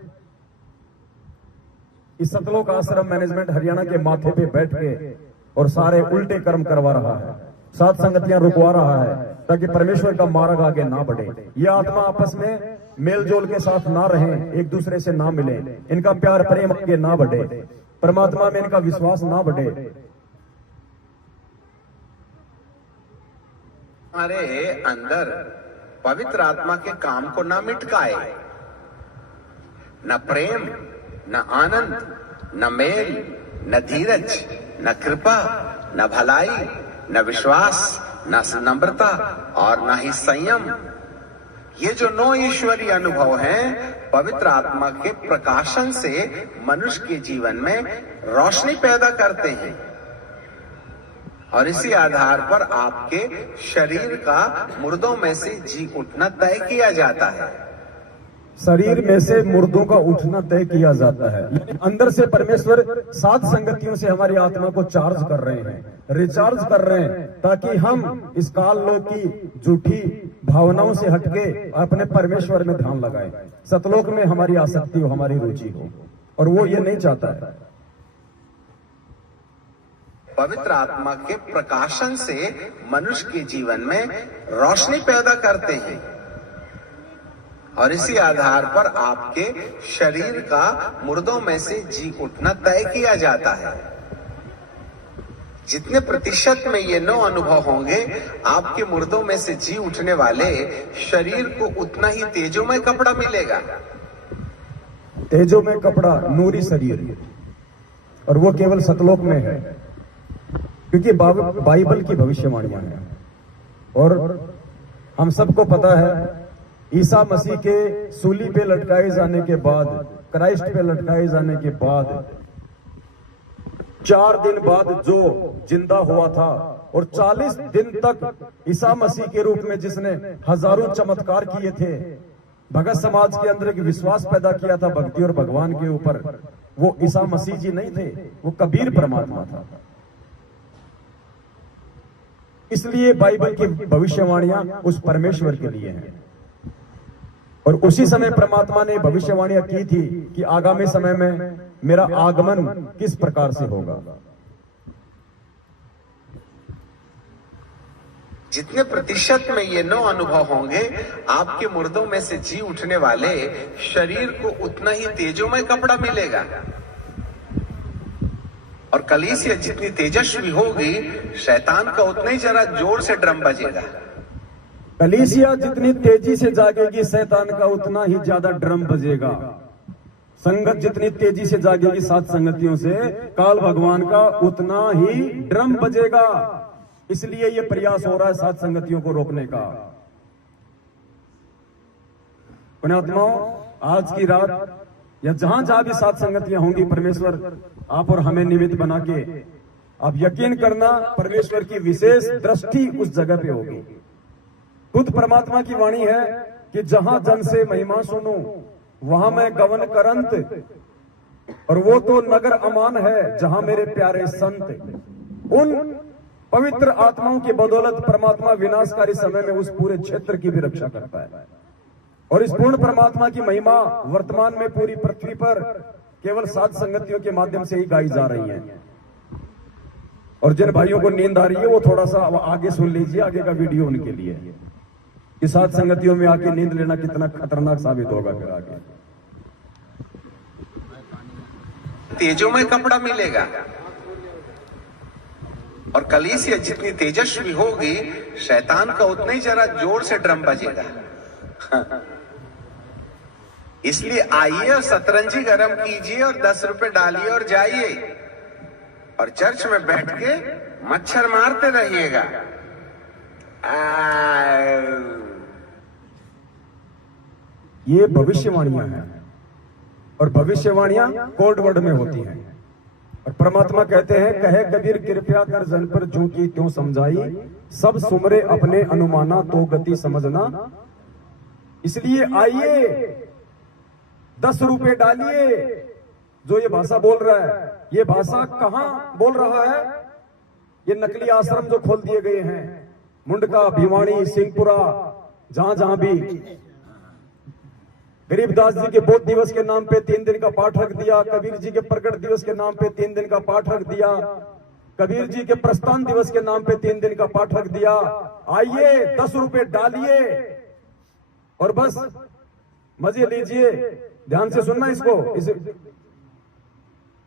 इस सतलोक आश्रम मैनेजमेंट हरियाणा के माथे पे बैठ के और सारे उल्टे कर्म करवा रहा है, साध संगतियां रुकवा रहा है, ताकि परमेश्वर का मार्ग आगे ना बढ़े। ये आत्मा आपस में मेलजोल के साथ ना रहें, एक दूसरे से ना मिले, इनका प्यार प्रेम आगे ना बढ़े, परमात्मा में इनका विश्वास ना बढ़े। हमारे अंदर पवित्र आत्मा के काम को ना मिटकाए, न प्रेम, न आनंद, न मेल, न धीरज, न कृपा, न भलाई, न विश्वास, न नम्रता और न ही संयम। ये जो 9 ईश्वरीय अनुभव हैं, पवित्र आत्मा के प्रकाशन से मनुष्य के जीवन में रोशनी पैदा करते हैं और इसी आधार पर आपके शरीर का मुर्दों में से जी उठना तय किया जाता है। शरीर में से मुर्दों का उठना तय किया जाता है। अंदर से परमेश्वर साध संगतियों से हमारी आत्मा को चार्ज कर रहे हैं, रिचार्ज कर रहे हैं, ताकि हम इस काल लोक की झूठी भावनाओं से हटके अपने परमेश्वर में ध्यान लगाएं, सतलोक में हमारी आसक्ति हो, हमारी रुचि हो, और वो ये नहीं चाहता है। पवित्र आत्मा के प्रकाशन से मनुष्य के जीवन में रोशनी पैदा करते हैं और इसी आधार पर आपके शरीर का मुर्दों में से जी उठना तय किया जाता है। जितने प्रतिशत में ये 9 अनुभव होंगे, आपके मुर्दों में से जी उठने वाले शरीर को उतना ही तेजोमय कपड़ा मिलेगा। तेजोमय कपड़ा, नूरी शरीर, और वो केवल सतलोक में है, क्योंकि बाइबल की भविष्यवाणियां हैं। और हम सबको पता है, ईसा मसीह के सूली पे लटकाए जाने के बाद, क्राइस्ट पे लटकाए जाने के बाद 4 दिन बाद जो जिंदा हुआ था और 40 दिन तक ईसा मसीह के रूप में जिसने हजारों चमत्कार किए थे, भगत समाज के अंदर एक विश्वास पैदा किया था भक्ति और भगवान के ऊपर, वो ईसा मसीह जी नहीं थे, वो कबीर परमात्मा था। इसलिए बाइबल की भविष्यवाणियां उस परमेश्वर के लिए हैं। और उसी समय परमात्मा ने भविष्यवाणियां की थी कि आगामी समय में मेरा आगमन किस प्रकार से होगा। जितने प्रतिशत में ये 9 अनुभव होंगे, आपके मुर्दों में से जी उठने वाले शरीर को उतना ही तेजोमय कपड़ा मिलेगा और कलीसिया जितनी तेजस्वी होगी, शैतान का उतना ही जरा जोर से ड्रम बजेगा। कलीसिया जितनी तेजी से जागेगी, शैतान का उतना ही ज्यादा ड्रम बजेगा। संगत जितनी तेजी से जागेगी साथ संगतियों से, काल भगवान का उतना ही ड्रम बजेगा। इसलिए ये प्रयास हो रहा है साथ संगतियों को रोकने का। पुण्यात्माओं, आज की रात या जहां जहां भी साथ संगतियां होंगी, परमेश्वर आप और हमें निमित्त बना के, आप यकीन करना, परमेश्वर की विशेष दृष्टि उस जगह पे होगी। खुद परमात्मा की वाणी है कि जहां जन से महिमा सुनूं, वहां मैं गवन करंत, और वो तो नगर अमान है जहां मेरे प्यारे संत। उन पवित्र आत्माओं की बदौलत परमात्मा विनाशकारी समय में उस पूरे क्षेत्र की भी रक्षा करता है। और इस पूर्ण परमात्मा की महिमा वर्तमान में पूरी पृथ्वी पर केवल साध संगतियों के माध्यम से ही गाई जा रही है। और जिन भाइयों को नींद आ रही है, वो थोड़ा सा आगे सुन लीजिए, आगे का वीडियो उनके लिए। कि साथ संगतियों में आके नींद लेना कितना खतरनाक साबित होगा फिर आगे। तेजोमय कपड़ा मिलेगा और कलीसिया जितनी तेजस्वी होगी, शैतान का उतना ही जरा जोर से ड्रम बजेगा। इसलिए आइए और सतरंजी गरम कीजिए और 10 रुपए डालिए और जाइए और चर्च में बैठ के मच्छर मारते रहिएगा। ये भविष्यवाणियां हैं और भविष्यवाणियां कोड वर्ड में होती हैं। और परमात्मा कहते हैं, कहे कबीर कृपया कर जन पर जो की त्यों समझाई, सब सुमरे अपने अनुमाना तो गति समझना। इसलिए आइए, 10 रुपए डालिए, जो ये भाषा बोल रहा है, ये भाषा कहां बोल रहा है? ये नकली आश्रम जो खोल दिए गए हैं, मुंडका, भिवाड़ी, सिंहपुरा, जहां जहां भी गरीबदास जी के बोध दिवस के नाम पे 3 दिन का पाठ रख दिया, कबीर जी के प्रकट दिवस के नाम पे 3 दिन का पाठ रख दिया, कबीर जी के प्रस्थान दिवस के नाम पे 3 दिन का पाठ रख दिया। आइए 10 रुपए डालिए और बस मजे लीजिए, ध्यान से सुनना इसको,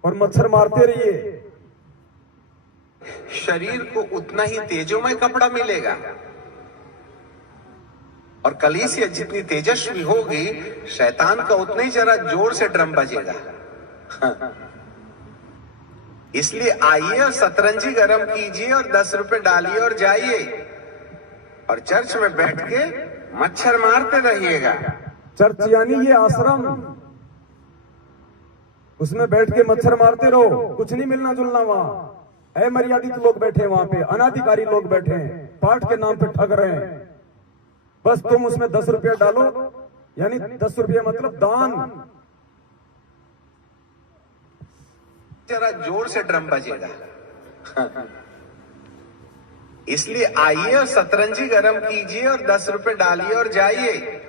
और मच्छर मारते रहिए। शरीर को उतना ही तेजोमय कपड़ा मिलेगा और कलीसिया जितनी तेजस्वी होगी, शैतान का उतना ही जरा जोर से ड्रम बजेगा। इसलिए आइए और सतरंजी गरम कीजिए और 10 रुपए डालिए और जाइए और चर्च में बैठ के मच्छर मारते रहिएगा। चर्च यानी ये आश्रम, उसमें बैठ के मच्छर मारते रहो, कुछ नहीं मिलना जुलना वहां। अमर्यादित लोग बैठे वहां पे, अनाधिकारी लोग बैठे हैं, पाठ के नाम पे ठग रहे हैं। बस तुम उसमें 10 रुपया डालो, यानी 10 रुपया मतलब दान। जरा जोर से ड्रम बजेगा। इसलिए आइए और सतरंजी गरम कीजिए और 10 रुपए डालिए और जाइए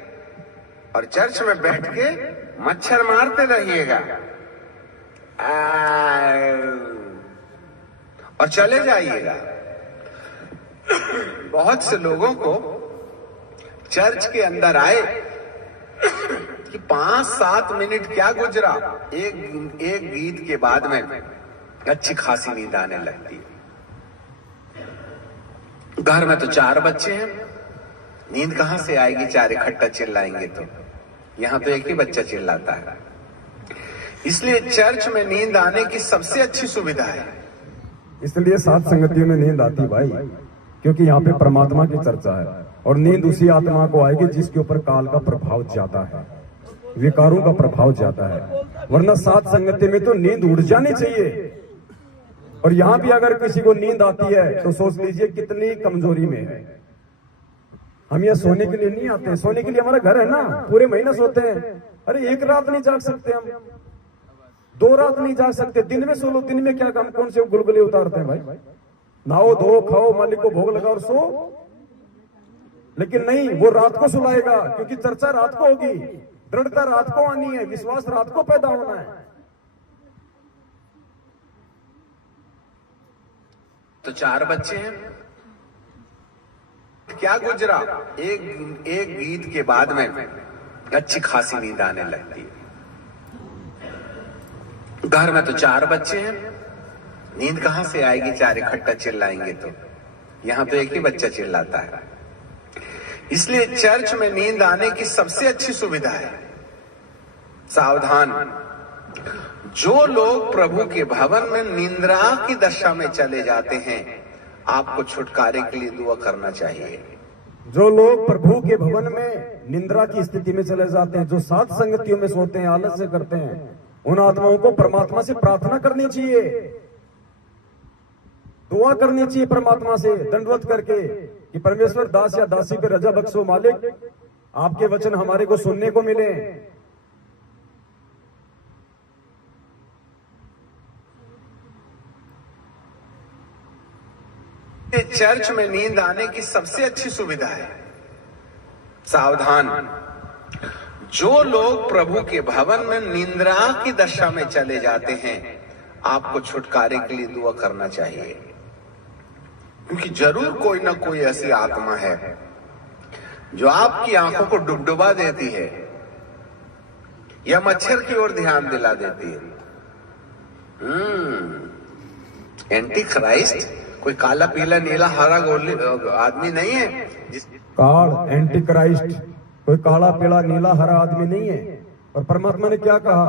और चर्च में बैठ के मच्छर मारते रहिएगा और चले जाइएगा। बहुत से लोगों को चर्च के अंदर आए कि 5-7 मिनट क्या गुजरा, एक गीत के बाद में अच्छी खासी नींद आने लगती है। घर में तो 4 बच्चे हैं, नींद कहां से आएगी? 4 इकट्ठा चिल्लाएंगे तो। यहां तो एक ही बच्चा चिल्लाता है। इसलिए चर्च में नींद आने की सबसे अच्छी सुविधा है। इसलिए सात संगतियों में नींद आती भाई, क्योंकि यहाँ पे परमात्मा की चर्चा है और नींद उसी आत्मा को आएगी जिसके ऊपर काल का प्रभाव ज्यादा है, विकारों का प्रभाव ज्यादा है। वरना सात संगति में तो नींद उड़ जानी चाहिए। और यहाँ भी अगर किसी को नींद आती है तो सोच लीजिए कितनी कमजोरी में है। हम यहाँ सोने के लिए नहीं आते हैं, सोने के लिए हमारा घर है ना, पूरे महीने सोते हैं। अरे 1 रात नहीं जाग सकते हम, 2 रात नहीं जाग सकते, दिन में सो लो। दिन में क्या काम, कौन से गुलगुले उतारते हैं भाई? नहाओ धो खाओ, मालिक को भोग लगाओ और सो। लेकिन नहीं, वो रात को सुलाएगा, क्योंकि चर्चा रात को होगी, दृढ़ता रात को आनी है, विश्वास रात को पैदा होना है। तो 4 बच्चे हैं, क्या गुजरा, एक गीत के बाद में अच्छी खासी नींद आने लगती है। घर में तो 4 बच्चे हैं, नींद कहां से आएगी? 4 इकट्ठा चिल्लाएंगे तो। यहां तो एक ही बच्चा चिल्लाता है। इसलिए चर्च में नींद आने की सबसे अच्छी सुविधा है। सावधान, जो लोग प्रभु के भवन में निंद्रा की दशा में चले जाते हैं, आपको छुटकारे के लिए दुआ करना चाहिए। जो लोग प्रभु के भवन में निंद्रा की स्थिति में चले जाते हैं, जो सात संगतियों में सोते हैं, आलस से करते हैं, उन आत्माओं को परमात्मा से प्रार्थना करनी चाहिए, दुआ करनी चाहिए परमात्मा से दंडवत करके कि परमेश्वर दास या दासी पे रजा बख्शो मालिक, आपके वचन हमारे को सुनने को मिले। चर्च में नींद आने की सबसे अच्छी सुविधा है। सावधान, जो लोग प्रभु के भवन में निंद्रा की दशा में चले जाते हैं, आपको छुटकारे के लिए दुआ करना चाहिए। क्योंकि जरूर कोई ना कोई ऐसी आत्मा है जो आपकी आंखों को डुबडुबा देती है या मच्छर की ओर ध्यान दिला देती है। एंटी क्राइस्ट कोई काला पीला नीला हरा गोली आदमी नहीं है। काल एंटी क्राइस्ट कोई काला पीला नीला हरा आदमी नहीं है। और परमात्मा ने क्या कहा?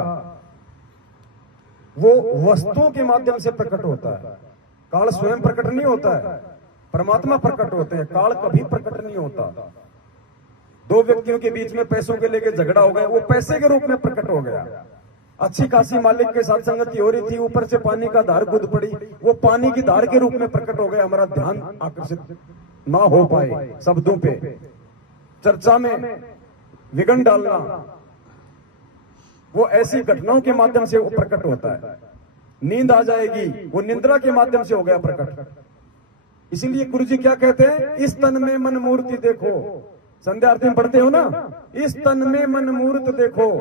वो वस्तुओं के माध्यम से प्रकट होता है। काल स्वयं प्रकट नहीं होता है, परमात्मा प्रकट होते हैं। काल कभी प्रकट नहीं होता। 2 व्यक्तियों के बीच में पैसों के लेके झगड़ा हो गया, वो पैसे के रूप में प्रकट हो गया। अच्छी खासी मालिक के साथ संगति हो रही थी, ऊपर से पानी का धार कूद पड़ी, वो पानी की धार के रूप में प्रकट हो गया। हमारा ध्यान आकर्षित ना हो पाए शब्दों पे, चर्चा में विघन डालना, वो ऐसी घटनाओं के माध्यम से वो प्रकट होता है। नींद आ जाएगी, वो निंद्रा के माध्यम से हो गया प्रकट। इसीलिए गुरु जी क्या कहते हैं, इस तन में मन मूर्ति देखो। संध्या आरती में पढ़ते हो ना, इस तन में मन मूर्त देखो।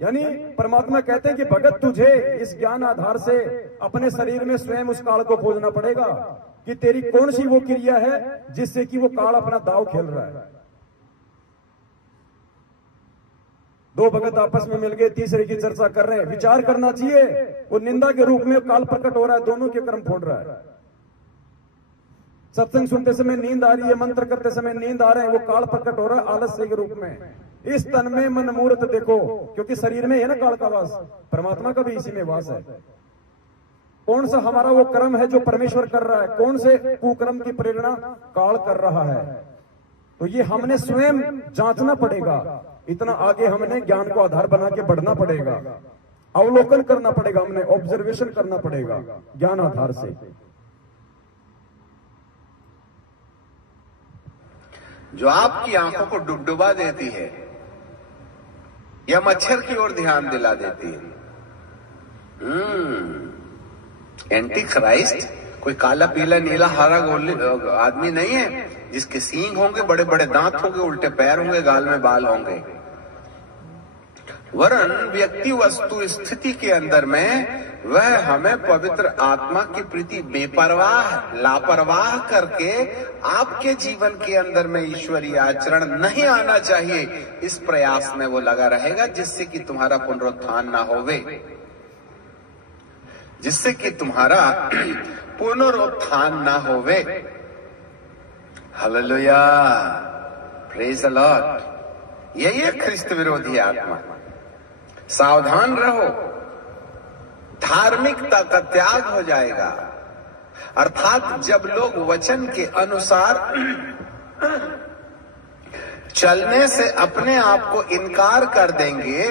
यानी परमात्मा कहते हैं कि भगत तुझे इस ज्ञान आधार से अपने शरीर में स्वयं उस काल को खोजना पड़ेगा कि तेरी कौन सी वो क्रिया है जिससे कि वो काल अपना दाव खेल रहा है। दो भगत आपस में मिल गए, तीसरे की चर्चा कर रहे हैं, विचार करना चाहिए। वो निंदा के रूप में काल प्रकट हो रहा है, दोनों के कर्म फोड़ रहा है। सत्संग सुनते समय नींद आ रही है, मंत्र करते समय नींद आ रहे हैं, वो काल प्रकट हो रहा है आलस्य के रूप में। इस तन में मन मूर्त देखो, क्योंकि शरीर में है ना काल का वास, परमात्मा का भी इसी में वास है। कौन सा हमारा वो कर्म है जो परमेश्वर कर रहा है, कौन से कुकर्म की प्रेरणा काल कर रहा है, तो ये हमने स्वयं जांचना पड़ेगा। इतना आगे हमने ज्ञान को आधार बना के बढ़ना पड़ेगा, अवलोकन करना पड़ेगा, हमने ऑब्जर्वेशन करना पड़ेगा ज्ञान आधार से। जो आपकी आंखों को डुबडुबा देती है या मच्छर की ओर ध्यान दिला देती है। एंटी क्राइस्ट कोई काला पीला नीला हरा आदमी नहीं है जिसके सींग होंगे, बड़े बड़े दांत होंगे, उल्टे पैर होंगे, गाल में बाल होंगे। वरन व्यक्ति वस्तु स्थिति के अंदर में वह हमें पवित्र आत्मा की प्रति बेपरवाह लापरवाह करके आपके जीवन के अंदर में ईश्वरीय आचरण नहीं आना चाहिए, इस प्रयास में वो लगा रहेगा, जिससे कि तुम्हारा पुनरुत्थान ना होवे, जिससे कि तुम्हारा पुनरुत्थान ना होवे। Hallelujah, praise the Lord. यही है ख्रिस्त विरोधी आत्मा। सावधान रहो, धार्मिकता का त्याग हो जाएगा। अर्थात जब लोग वचन के अनुसार चलने से अपने आप को इनकार कर देंगे,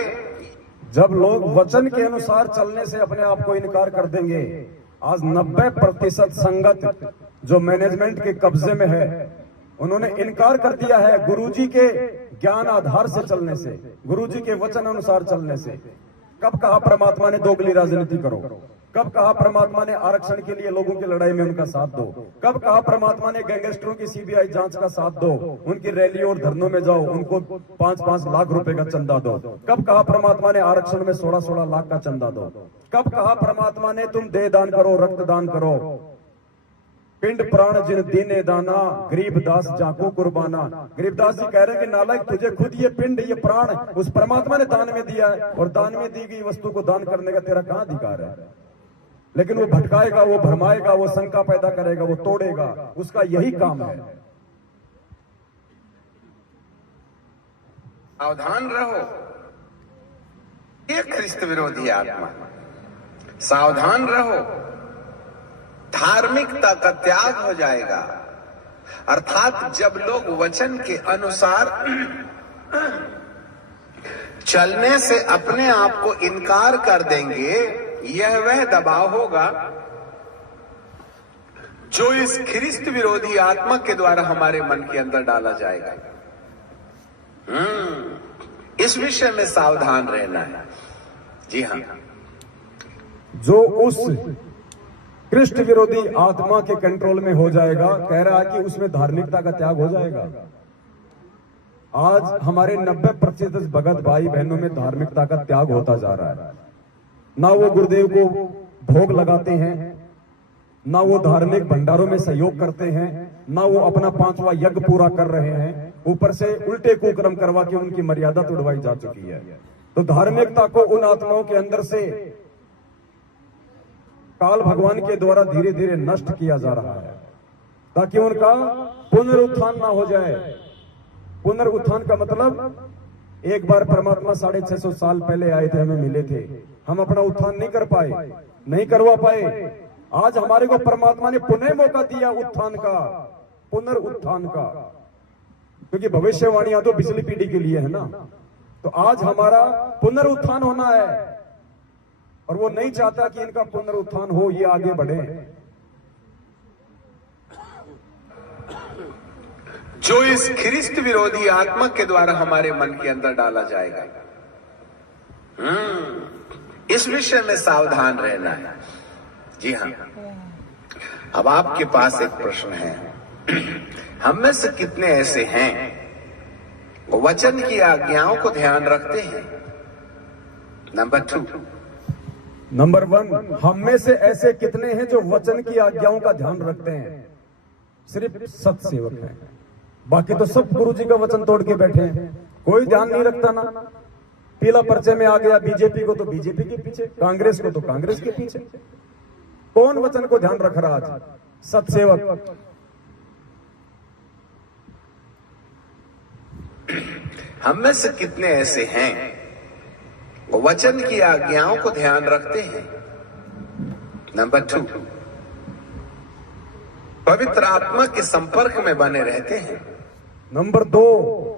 जब लोग वचन के अनुसार चलने से अपने आप को इनकार कर देंगे। आज 90% संगत जो मैनेजमेंट के कब्जे में है, उन्होंने इनकार कर दिया है गुरुजी के ज्ञान आधार से चलने से, गुरुजी के वचन अनुसार चलने से। कब कहा परमात्मा ने दोगली राजनीति करो, कब कहा परमात्मा ने आरक्षण के लिए लोगों की लड़ाई में उनका साथ दो, कब कहा परमात्मा ने गैंगस्टरों की सीबीआई जांच का साथ दो, उनकी रैली और धरनों में जाओ, उनको 5-5 लाख रुपए का चंदा दो। कब कहा परमात्मा ने आरक्षण में 16-16 लाख का चंदा दो। कब कहा परमात्मा ने तुम देह दान करो, रक्त दान करो, पिंड प्राण जिन दीने दाना, गरीबदास जाको कुर्बाना। गरीबदास जी कह रहे हैं कि नालायक, तुझे खुद ये पिंड ये प्राण उस परमात्मा ने दान में दिया है, और दान में दी गई वस्तु को दान करने का तेरा कहां अधिकार है। लेकिन वो भटकाएगा, वो भरमाएगा, वो शंका पैदा करेगा, वो तोड़ेगा, उसका यही काम है। सावधान रहो, ये ख्रिस्त विरोधी आत्मा। सावधान रहो, धार्मिकता का त्याग हो जाएगा। अर्थात जब लोग वचन के अनुसार चलने से अपने आप को इनकार कर देंगे, यह वह दबाव होगा जो इस ख्रिस्त विरोधी आत्मा के द्वारा हमारे मन के अंदर डाला जाएगा। इस विषय में सावधान रहना है। जी हाँ, जो उस कृष्ण विरोधी आत्मा के कंट्रोल में हो जाएगा, कह रहा है कि उसमें धार्मिकता का त्याग हो जाएगा। आज हमारे 90% भगत भाई बहनों में धार्मिकता का त्याग होता जा रहा है। ना वो गुरुदेव को भोग लगाते हैं, ना वो धार्मिक भंडारों में सहयोग करते हैं, ना वो अपना 5वां यज्ञ पूरा कर रहे हैं, ऊपर से उल्टे कुकर्म करवा के उनकी मर्यादा तोड़वाई जा चुकी है। तो धार्मिकता को उन आत्माओं के अंदर से काल भगवान के द्वारा धीरे धीरे नष्ट किया जा रहा है, ताकि उनका पुनरुत्थान ना हो जाए। पुनरुत्थान का मतलब, एक बार परमात्मा 650 साल पहले आए थे, हमें मिले थे, हम अपना उत्थान नहीं कर पाए, नहीं करवा पाए। आज हमारे को परमात्मा ने पुनः मौका दिया उत्थान का, पुनरुत्थान का, क्योंकि भविष्यवाणियां तो पिछली पीढ़ी के लिए है ना। तो आज हमारा पुनरुत्थान होना है, और वो नहीं चाहता कि इनका पुनरुत्थान हो, ये आगे बढ़े। जो इस ख्रिस्त विरोधी आत्मा के द्वारा हमारे मन के अंदर डाला जाएगा। इस विषय में सावधान रहना है। जी हाँ, अब आपके पास एक प्रश्न है, हम में से कितने ऐसे हैं वो वचन की आज्ञाओं को ध्यान रखते हैं? नंबर 2, नंबर 1, हम में से ऐसे कितने हैं जो वचन की आज्ञाओं का ध्यान रखते हैं? सिर्फ सत्सेवक हैं, बाकी तो सब गुरु जी का वचन तोड़ के बैठे हैं, कोई ध्यान नहीं रखता ना। पीला पर्चे में आ गया, बीजेपी को तो बीजेपी के पीछे, कांग्रेस को तो कांग्रेस के पीछे। कौन वचन को ध्यान रख रहा आज? सत्सेवक। हम में से कितने ऐसे हैं वो वचन की आज्ञाओं को ध्यान रखते हैं? नंबर 2, पवित्र आत्मा के संपर्क में बने रहते हैं। नंबर 2,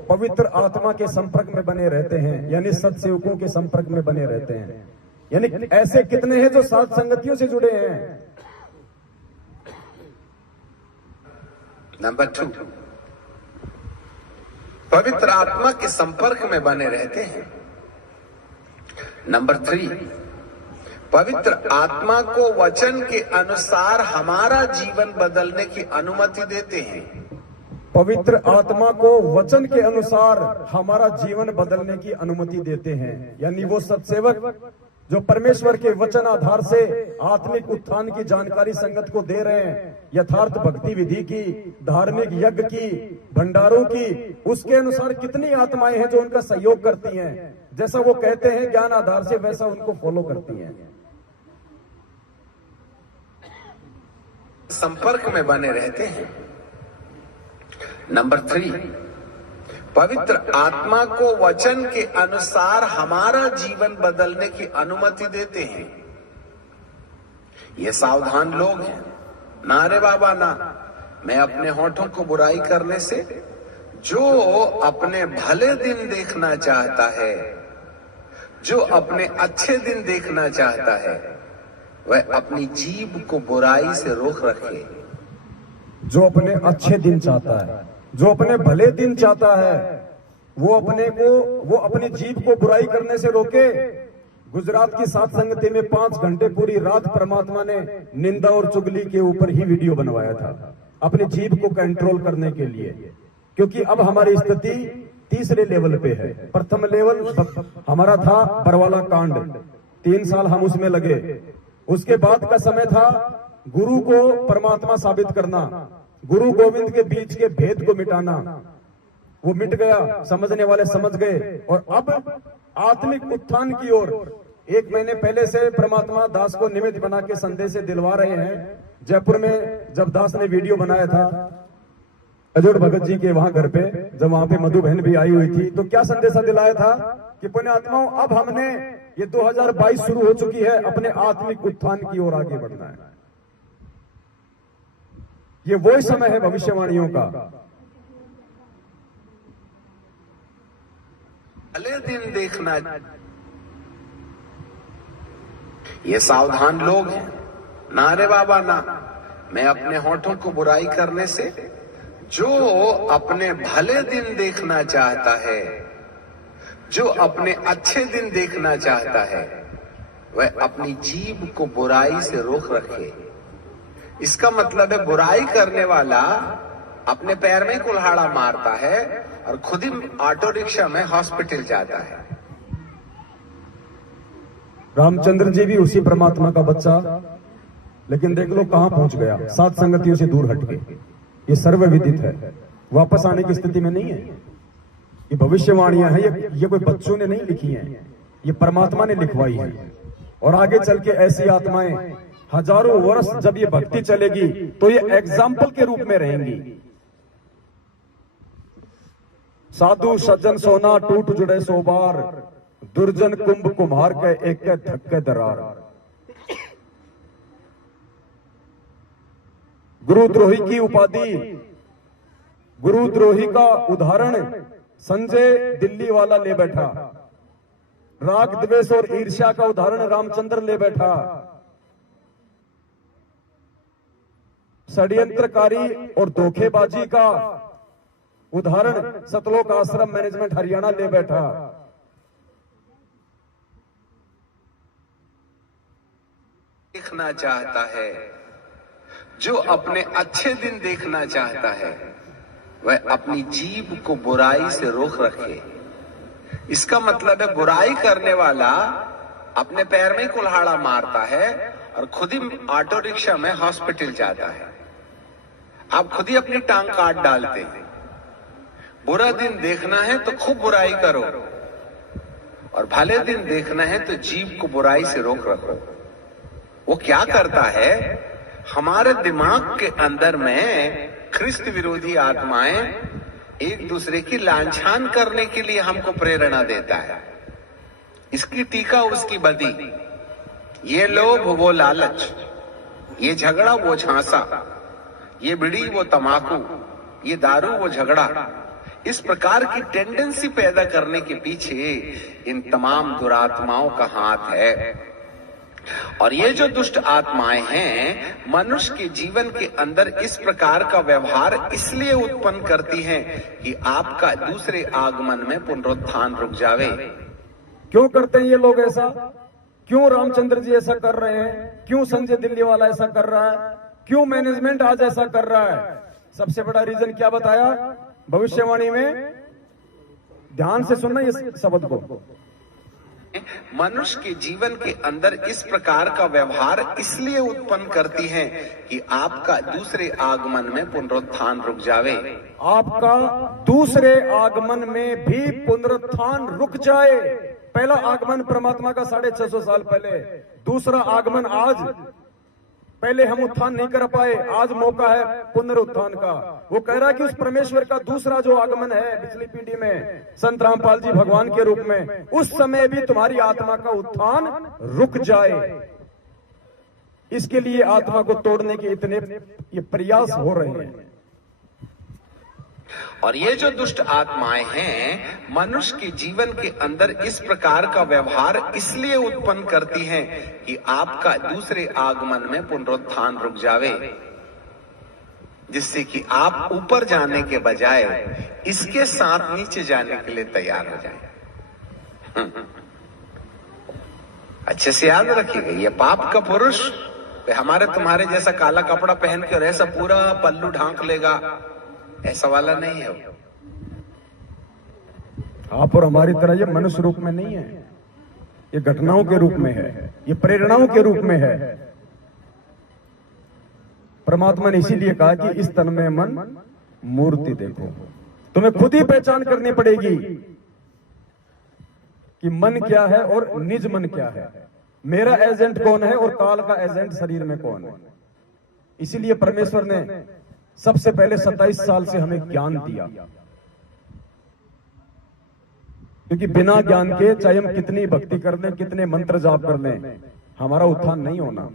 पवित्र आत्मा के संपर्क में बने रहते हैं, यानी सत्सेवकों के संपर्क में बने रहते हैं। यानी ऐसे कितने हैं जो साथ संगतियों से जुड़े हैं? नंबर 2, पवित्र आत्मा के संपर्क में बने रहते हैं। नंबर 3, पवित्र आत्मा को वचन के अनुसार हमारा जीवन बदलने की अनुमति देते हैं। पवित्र आत्मा को वचन के अनुसार हमारा जीवन बदलने की अनुमति देते हैं, यानी वो सत्सेवक जो परमेश्वर के वचन आधार से आत्मिक उत्थान की जानकारी संगत को दे रहे हैं, यथार्थ भक्ति विधि की, धार्मिक यज्ञ की, भंडारों की, उसके अनुसार कितनी आत्माएं हैं जो उनका सहयोग करती हैं, जैसा वो कहते हैं ज्ञान आधार से वैसा उनको फॉलो करती हैं। संपर्क में बने रहते हैं। नंबर 3, पवित्र आत्मा को वचन के अनुसार हमारा जीवन बदलने की अनुमति देते हैं। ये सावधान लोग हैं। ना रे बाबा ना, मैं अपने होठों को बुराई करने से, जो अपने भले दिन देखना चाहता है, जो अपने अच्छे दिन देखना चाहता है, वह अपनी जीभ को बुराई से रोक रखे। जो अपने अच्छे दिन चाहता है, जो अपने भले दिन चाहता है, वो अपनी जीभ को बुराई करने से रोके। गुजरात की सात संगति में 5 घंटे पूरी रात परमात्मा ने निंदा और चुगली के ऊपर ही वीडियो बनवाया था, अपनी जीभ को कंट्रोल करने के लिए। क्योंकि अब हमारी स्थिति तीसरे लेवल पे है। प्रथम लेवल हमारा था बरवाला कांड, 3 साल हम उसमें लगे। उसके बाद का समय था गुरु को परमात्मा साबित करना, गुरु गोविंद के बीच के भेद को मिटाना। वो मिट गया, समझने वाले समझ गए। और अब आत्मिक उत्थान की ओर 1 महीने पहले से परमात्मा दास को निमित्त बना के संदेश दिलवा रहे हैं। जयपुर में जब दास ने वीडियो बनाया था अजोड़ भगत जी के वहां घर पे, जब वहां पे मधु बहन भी आई हुई थी, तो क्या संदेशा दिलाया था कि पुण्य आत्माओं, अब हमने ये 2022 शुरू हो चुकी है, अपने आत्मिक उत्थान की ओर आगे बढ़ना है। ये वही समय है भविष्यवाणियों का। भले दिन देखना, ये सावधान लोग हैं। ना रे बाबा ना, मैं अपने होठों को बुराई करने से, जो अपने भले दिन देखना चाहता है, जो अपने अच्छे दिन देखना चाहता है, वह अपनी जीभ को बुराई से रोक रखे। इसका मतलब है बुराई करने वाला अपने पैर में कुल्हाड़ा मारता है और खुद ही ऑटो रिक्शा में हॉस्पिटल जाता है। रामचंद्र जी भी उसी परमात्मा का बच्चा, लेकिन देख लो कहां पहुंच गया, सात संगतियों से दूर हट के। ये सर्वविदित है, वापस आने की स्थिति में नहीं है। ये भविष्यवाणियां हैं, ये कोई बच्चों ने नहीं लिखी हैं, ये परमात्मा ने लिखवाई है। और आगे चल के ऐसी आत्माएं हजारों वर्ष जब ये भक्ति चलेगी तो ये एग्जाम्पल के रूप में रहेंगी। साधु सज्जन सोना टूट जुड़े सो बार, दुर्जन कुंभ कुम्हार के एक धक्के दरार। गुरुद्रोही की उपाधि, गुरुद्रोही का उदाहरण संजय दिल्ली वाला ले बैठा। राग द्वेष और ईर्ष्या का उदाहरण रामचंद्र ले बैठा। षड्यंत्रकारी और धोखेबाजी का उदाहरण सतलोक आश्रम मैनेजमेंट हरियाणा ले बैठा। देखना चाहता है, जो अपने अच्छे दिन देखना चाहता है, वह अपनी जीभ को बुराई से रोक रखे। इसका मतलब है बुराई करने वाला अपने पैर में ही कुल्हाड़ा मारता है और खुद ही ऑटो रिक्शा में हॉस्पिटल जाता है। आप खुद ही अपनी टांग काट डालते हैं। बुरा दिन देखना है तो खूब बुराई करो, और भले दिन देखना है तो जीभ को बुराई से रोक रखो। वो क्या करता है, हमारे दिमाग के अंदर में ख्रिस्त विरोधी आत्माएं एक दूसरे की लांछन करने के लिए हमको प्रेरणा देता है। इसकी टीका उसकी बदी, ये लोभ वो लालच, ये झगड़ा वो झांसा, ये बीड़ी वो तमाकू, ये दारू वो झगड़ा। इस प्रकार की टेंडेंसी पैदा करने के पीछे इन तमाम दुरात्माओं का हाथ है। और ये जो दुष्ट आत्माएं हैं, मनुष्य के जीवन के अंदर इस प्रकार का व्यवहार इसलिए उत्पन्न करती हैं कि आपका दूसरे आगमन में पुनरुत्थान रुक जावे। क्यों करते हैं ये लोग ऐसा? क्यों रामचंद्र जी ऐसा कर रहे हैं? क्यों संजय दिल्ली वाला ऐसा कर रहा है? क्यों मैनेजमेंट आज ऐसा कर रहा है? सबसे बड़ा रीजन क्या बताया भविष्यवाणी में? ध्यान से सुनना इस शब्द को। मनुष्य के जीवन के अंदर इस प्रकार का व्यवहार इसलिए उत्पन्न करती हैं कि आपका दूसरे आगमन में पुनरुत्थान रुक जावे। आपका दूसरे आगमन में भी पुनरुत्थान रुक जाए। पहला आगमन परमात्मा का 650 साल पहले, दूसरा आगमन आज। पहले हम उत्थान नहीं कर पाए, आज मौका है पुनरुत्थान का। वो कह रहा है कि उस परमेश्वर का दूसरा जो आगमन है पिछली पीढ़ी में, संत रामपाल जी भगवान के रूप में, उस समय भी तुम्हारी आत्मा का उत्थान रुक जाए। इसके लिए आत्मा को तोड़ने के इतने ये प्रयास हो रहे हैं। और ये जो दुष्ट आत्माएं हैं, मनुष्य के जीवन के अंदर इस प्रकार का व्यवहार इसलिए उत्पन्न करती हैं कि आपका दूसरे आगमन में पुनरुत्थान रुक जावे, जिससे कि आप ऊपर जाने के बजाय इसके साथ नीचे जाने के लिए तैयार हो जाए। अच्छे से याद रखिएगा, ये पाप का पुरुष हमारे तुम्हारे जैसा काला कपड़ा पहन के और ऐसा पूरा पल्लू ढांक लेगा, ऐसा वाला नहीं है। आप और हमारी तरह ये मनुष्य रूप में नहीं है, ये घटनाओं के रूप में है, ये प्रेरणाओं के रूप में है। परमात्मा ने इसीलिए कहा कि इस तन में मन मूर्ति देखो। तुम्हें खुद ही पहचान करनी पड़ेगी कि मन क्या है और निज मन क्या है, मेरा एजेंट कौन है और काल का एजेंट शरीर में कौन है। इसीलिए परमेश्वर ने सबसे पहले 27 साल से हमें ज्ञान दिया, क्योंकि बिना ज्ञान के चाहे हम कितनी भक्ति कर लें, कितने मंत्र जाप कर लें, हमारा उत्थान नहीं होना।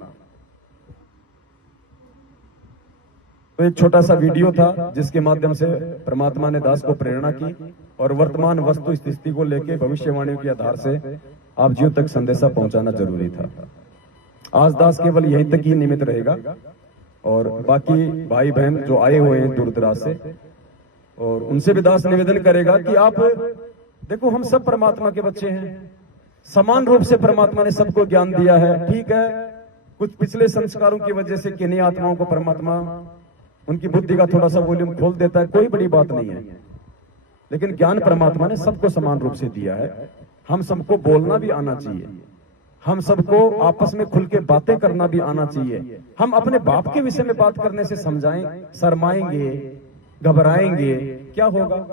तो एक छोटा सा वीडियो था जिसके माध्यम से परमात्मा ने दास को प्रेरणा की और वर्तमान वस्तु स्थिति को लेकर भविष्यवाणियों के आधार से आप जीव तक संदेशा पहुंचाना जरूरी था। आज दास केवल यहीं तक ही निमित्त रहेगा और बाकी भाई बहन जो आए हुए हैं दूर दराज से, और उनसे भी दास निवेदन करेगा कि आप देखो, हम सब परमात्मा के बच्चे हैं, समान रूप से परमात्मा ने सबको ज्ञान दिया है। ठीक है, कुछ पिछले संस्कारों की वजह से किन्हीं आत्माओं को परमात्मा उनकी बुद्धि का थोड़ा सा वॉल्यूम खोल देता है, कोई बड़ी बात नहीं है, लेकिन ज्ञान परमात्मा ने सबको समान रूप से दिया है। हम सबको बोलना भी आना चाहिए, हम सबको आपस में खुल के बातें करना भी आना चाहिए। हम अपने बाप के विषय में बात करने से समझाएं, शर्माएंगे, घबराएंगे, क्या होगा?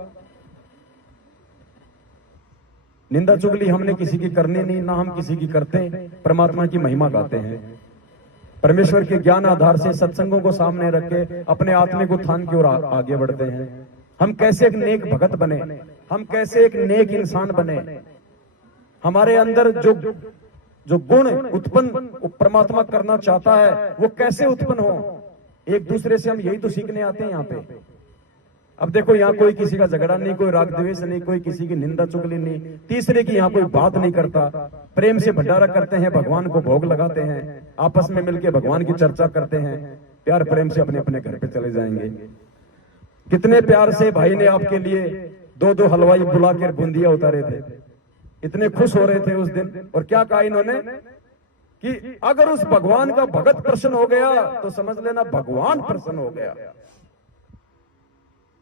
निंदा चुगली हमने किसी की करनी नहीं, ना हम किसी की करते, परमात्मा की महिमा गाते हैं। परमेश्वर के ज्ञान आधार से सत्संगों को सामने रख के अपने आत्मिक उत्थान की ओर आगे बढ़ते हैं। हम कैसे एक नेक भगत बने, हम कैसे एक नेक इंसान बने, हमारे अंदर जो गुण उत्पन्न परमात्मा करना चाहता है वो कैसे उत्पन्न हो, एक दूसरे से हम यही तो सीखने आते हैं यहाँ पे। अब देखो, यहाँ कोई किसी का झगड़ा नहीं, कोई राग द्वेष नहीं, कोई किसी की निंदा चुगली नहीं, तीसरे की यहाँ कोई बात नहीं करता, प्रेम से भंडारा करते हैं, भगवान को भोग लगाते हैं, आपस में मिलकर भगवान की चर्चा करते हैं, प्यार प्रेम से अपने अपने घर पे चले जाएंगे। कितने प्यार से भाई ने आपके लिए 2-2 हलवाई बुलाकर बूंदिया उतारे थे, इतने खुश हो रहे थे उस दिन। और क्या कहा इन्होंने कि अगर उस भगवान का भगत प्रसन्न हो गया तो समझ लेना भगवान प्रसन्न हो गया।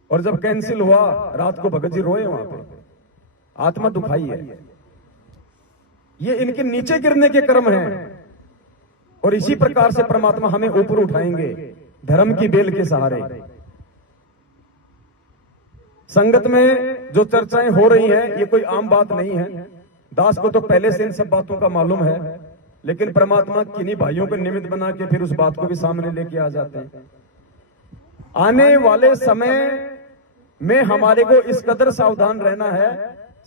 और जब कैंसिल हुआ, रात को भगत जी रोए वहां पे, आत्मा दुखाई है। ये इनके नीचे गिरने के कर्म हैं। और इसी प्रकार से परमात्मा हमें ऊपर उठाएंगे धर्म की बेल के सहारे। संगत में जो चर्चाएं हो रही हैं, ये कोई आम बात नहीं है। दास को तो पहले से इन सब बातों का मालूम है, लेकिन परमात्मा किन्हीं भाइयों को निमित्त बना के फिर उस बात को भी सामने लेके आ जाते हैं। आने वाले समय में हमारे को इस कदर सावधान रहना है।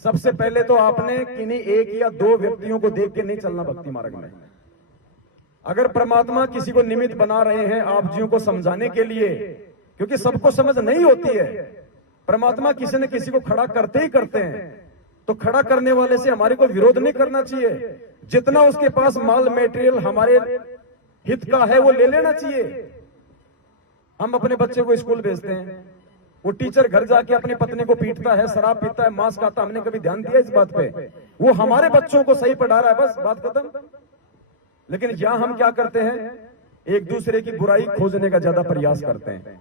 सबसे पहले तो आपने किन्हीं एक या दो व्यक्तियों को देख के नहीं चलना भक्ति मार्ग में। अगर परमात्मा किसी को निमित्त बना रहे हैं आप जियों को समझाने के लिए, क्योंकि सबको समझ नहीं होती है, परमात्मा किसी न किसी को खड़ा करते ही करते हैं, तो खड़ा करने वाले से हमारे को विरोध नहीं करना चाहिए। जितना उसके पास माल मटेरियल हमारे हित का है वो ले लेना चाहिए। हम अपने बच्चे को स्कूल भेजते हैं, वो टीचर घर जाके अपनी पत्नी को पीटता है, शराब पीता है, मांस खाता, हमने कभी ध्यान दिया इस बात पे? वो हमारे बच्चों को सही पढ़ा रहा है, बस बात खत्म। लेकिन यहां हम क्या करते हैं, एक दूसरे की बुराई खोजने का ज्यादा प्रयास करते हैं।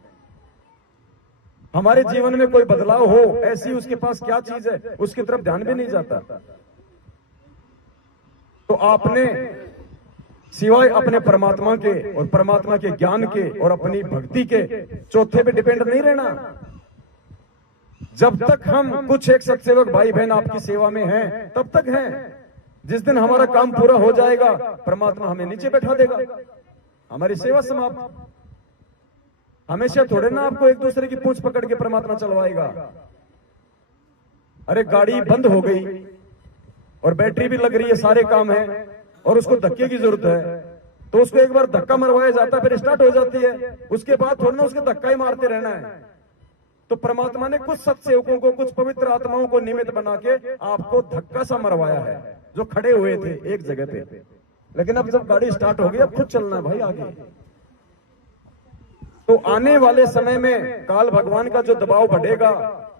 हमारे जीवन में कोई बदलाव हो, ऐसी उसके पास क्या चीज है उसकी तरफ ध्यान भी नहीं जाता। तो आपने सिवाय अपने परमात्मा के और परमात्मा के ज्ञान के और अपनी भक्ति के चौथे पे डिपेंड नहीं रहना। जब तक हम कुछ एक सत्सेवक भाई बहन आपकी सेवा में हैं तब तक हैं। जिस दिन हमारा काम पूरा हो जाएगा परमात्मा हमें नीचे बैठा देगा, हमारी सेवा समाप्त। हमेशा थोड़े ना आपको एक दूसरे की पूंछ पकड़ के परमात्मा चलवाएगा। अरे गाड़ी बंद हो गई और बैटरी भी लग रही है, सारे काम है और उसको धक्के की जरूरत है, तो उसको एक बार धक्का मरवाया जाता है, फिर स्टार्ट हो जाती है। उसके बाद थोड़ा ना उसके धक्का ही मारते रहना है। तो परमात्मा ने कुछ सत्सेवकों को, कुछ पवित्र आत्माओं को निमित्त बना के आपको धक्का सा मरवाया है, जो खड़े हुए थे एक जगह पे। लेकिन अब जब गाड़ी स्टार्ट हो गई, अब खुद चलना है भाई आगे। तो आने वाले समय में काल भगवान का जो दबाव बढ़ेगा,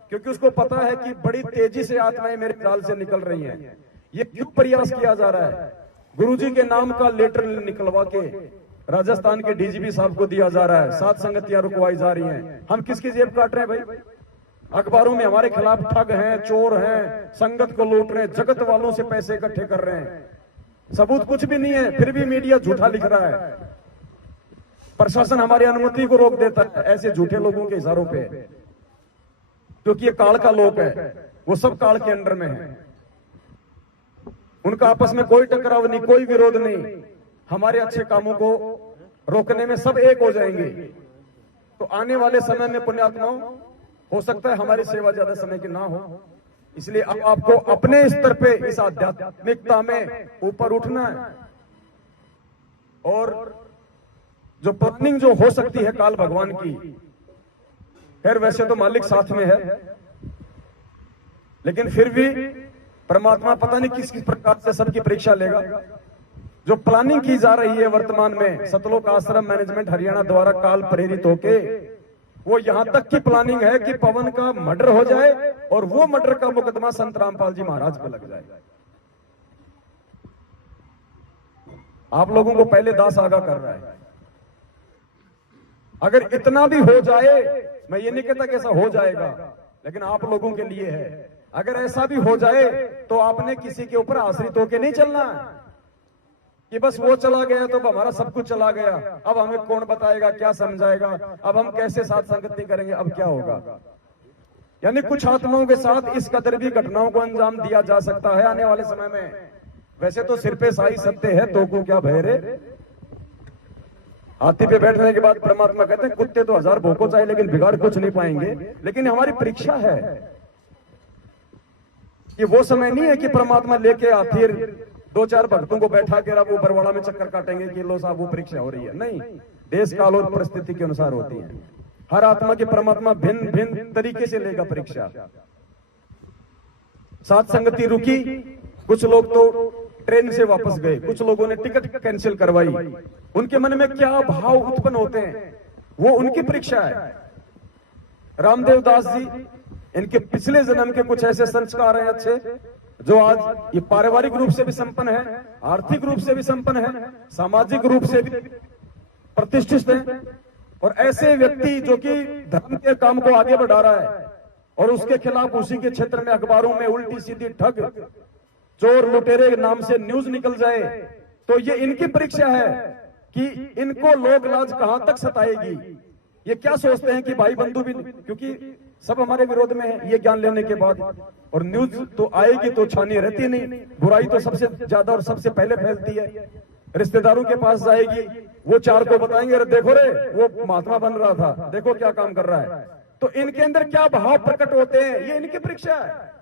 क्योंकि उसको पता है कि बड़ी तेजी से आत्माएं मेरे काल से निकल रही हैं। ये क्यों प्रयास किया जा रहा है? गुरुजी के नाम का लेटर निकलवा के राजस्थान के डीजीपी साहब को दिया जा रहा है, 7 संगतियां रुकवाई जा रही हैं। हम किसकी जेब काट रहे हैं भाई? अखबारों में हमारे खिलाफ ठग हैं, चोर हैं, संगत को लूट रहे हैं, जगत वालों से पैसे इकट्ठे कर रहे हैं। सबूत कुछ भी नहीं है, फिर भी मीडिया झूठा लिख रहा है। प्रशासन हमारी अनुमति को रोक देता है ऐसे झूठे लोगों के इशारों पे, क्योंकि ये काल का लोक है, वो सब काल के अंडर में है। उनका आपस में कोई टकराव नहीं, कोई विरोध नहीं। हमारे अच्छे कामों को रोकने में सब एक हो जाएंगे। तो आने वाले समय में पुण्यात्माओं, हो सकता है हमारी सेवा ज्यादा समय की ना हो, इसलिए अब आपको अपने स्तर पे इस आध्यात्मिकता में ऊपर उठना है। और जो प्लानिंग जो हो सकती है काल भगवान की, खैर वैसे तो मालिक साथ में है, लेकिन फिर भी परमात्मा पता नहीं किस प्रकार से सबकी परीक्षा लेगा। जो प्लानिंग की जा रही है वर्तमान में सतलोक आश्रम मैनेजमेंट हरियाणा द्वारा काल प्रेरित होके, वो यहां तक की प्लानिंग है कि पवन का मर्डर हो जाए और वो मर्डर का मुकदमा संत रामपाल जी महाराज पे लग जाए। आप लोगों को पहले दास आगाह कर रहा है। अगर इतना भी हो जाए, मैं ये नहीं कहता कि ऐसा हो जाएगा, लेकिन आप लोगों के लिए है। अगर ऐसा भी हो जाए तो आपने किसी के ऊपर आश्रित होकर नहीं चलना कि बस वो चला गया तो हमारा सब कुछ चला गया, अब हमें कौन बताएगा, क्या समझाएगा, अब हम कैसे साथ संगति करेंगे, अब क्या होगा। यानी कुछ आत्माओं के साथ इस कदर भी घटनाओं को अंजाम दिया जा सकता है आने वाले समय में। वैसे तो सिर पे साई सत्य है, तो को क्या भय रे। हाथी पे बैठने के बाद परमात्मा कहते हैं कुत्ते तो 1000 भोंको चाहे लेकिन बिगाड़ कुछ नहीं पाएंगे। लेकिन हमारी परीक्षा है कि वो समय नहीं है कि परमात्मा लेके हाथी 2-4 भक्तों को बैठा के अब वो बरवाड़ा में चक्कर काटेंगे कि लो साहब वो परीक्षा हो रही है। नहीं, देश काल और परिस्थिति के अनुसार होती है। हर आत्मा की परमात्मा भिन्न भिन्न तरीके से लेगा परीक्षा। साथ संगति रुकी, कुछ लोग तो ट्रेन से वापस गए, कुछ लोगों ने टिकट कैंसिल करवाई। उनके मन में क्या भाव उत्पन्न होते हैं वो उनकी परीक्षा है। रामदेव दास जी, इनके पिछले जन्म के कुछ ऐसे संस्कार हैं अच्छे जो आज ये पारिवारिक रूप से भी संपन्न है, आर्थिक रूप से भी संपन्न है, सामाजिक रूप से भी प्रतिष्ठित है, और ऐसे व्यक्ति जो कि धर्म के काम को आगे बढ़ा रहा है और उसके खिलाफ उसी के क्षेत्र में अखबारों में उल्टी सीधी ठग, चोर लुटेरे के नाम से न्यूज निकल जाए, तो ये इनकी परीक्षा है कि इनको लोक लाज कहां तक सताएगी। ये क्या सोचते हैं कि भाई बंधु भी, क्योंकि सब हमारे विरोध में है ये ज्ञान लेने के बाद, और न्यूज तो आएगी तो छानी रहती नहीं, बुराई तो सबसे ज्यादा और सबसे पहले फैलती है। रिश्तेदारों के पास जाएगी, वो चार को बताएंगे, अरे देखो रे वो महात्मा बन रहा था, देखो क्या काम कर रहा है। तो इनके अंदर क्या भाव प्रकट होते हैं, ये इनकी परीक्षा है।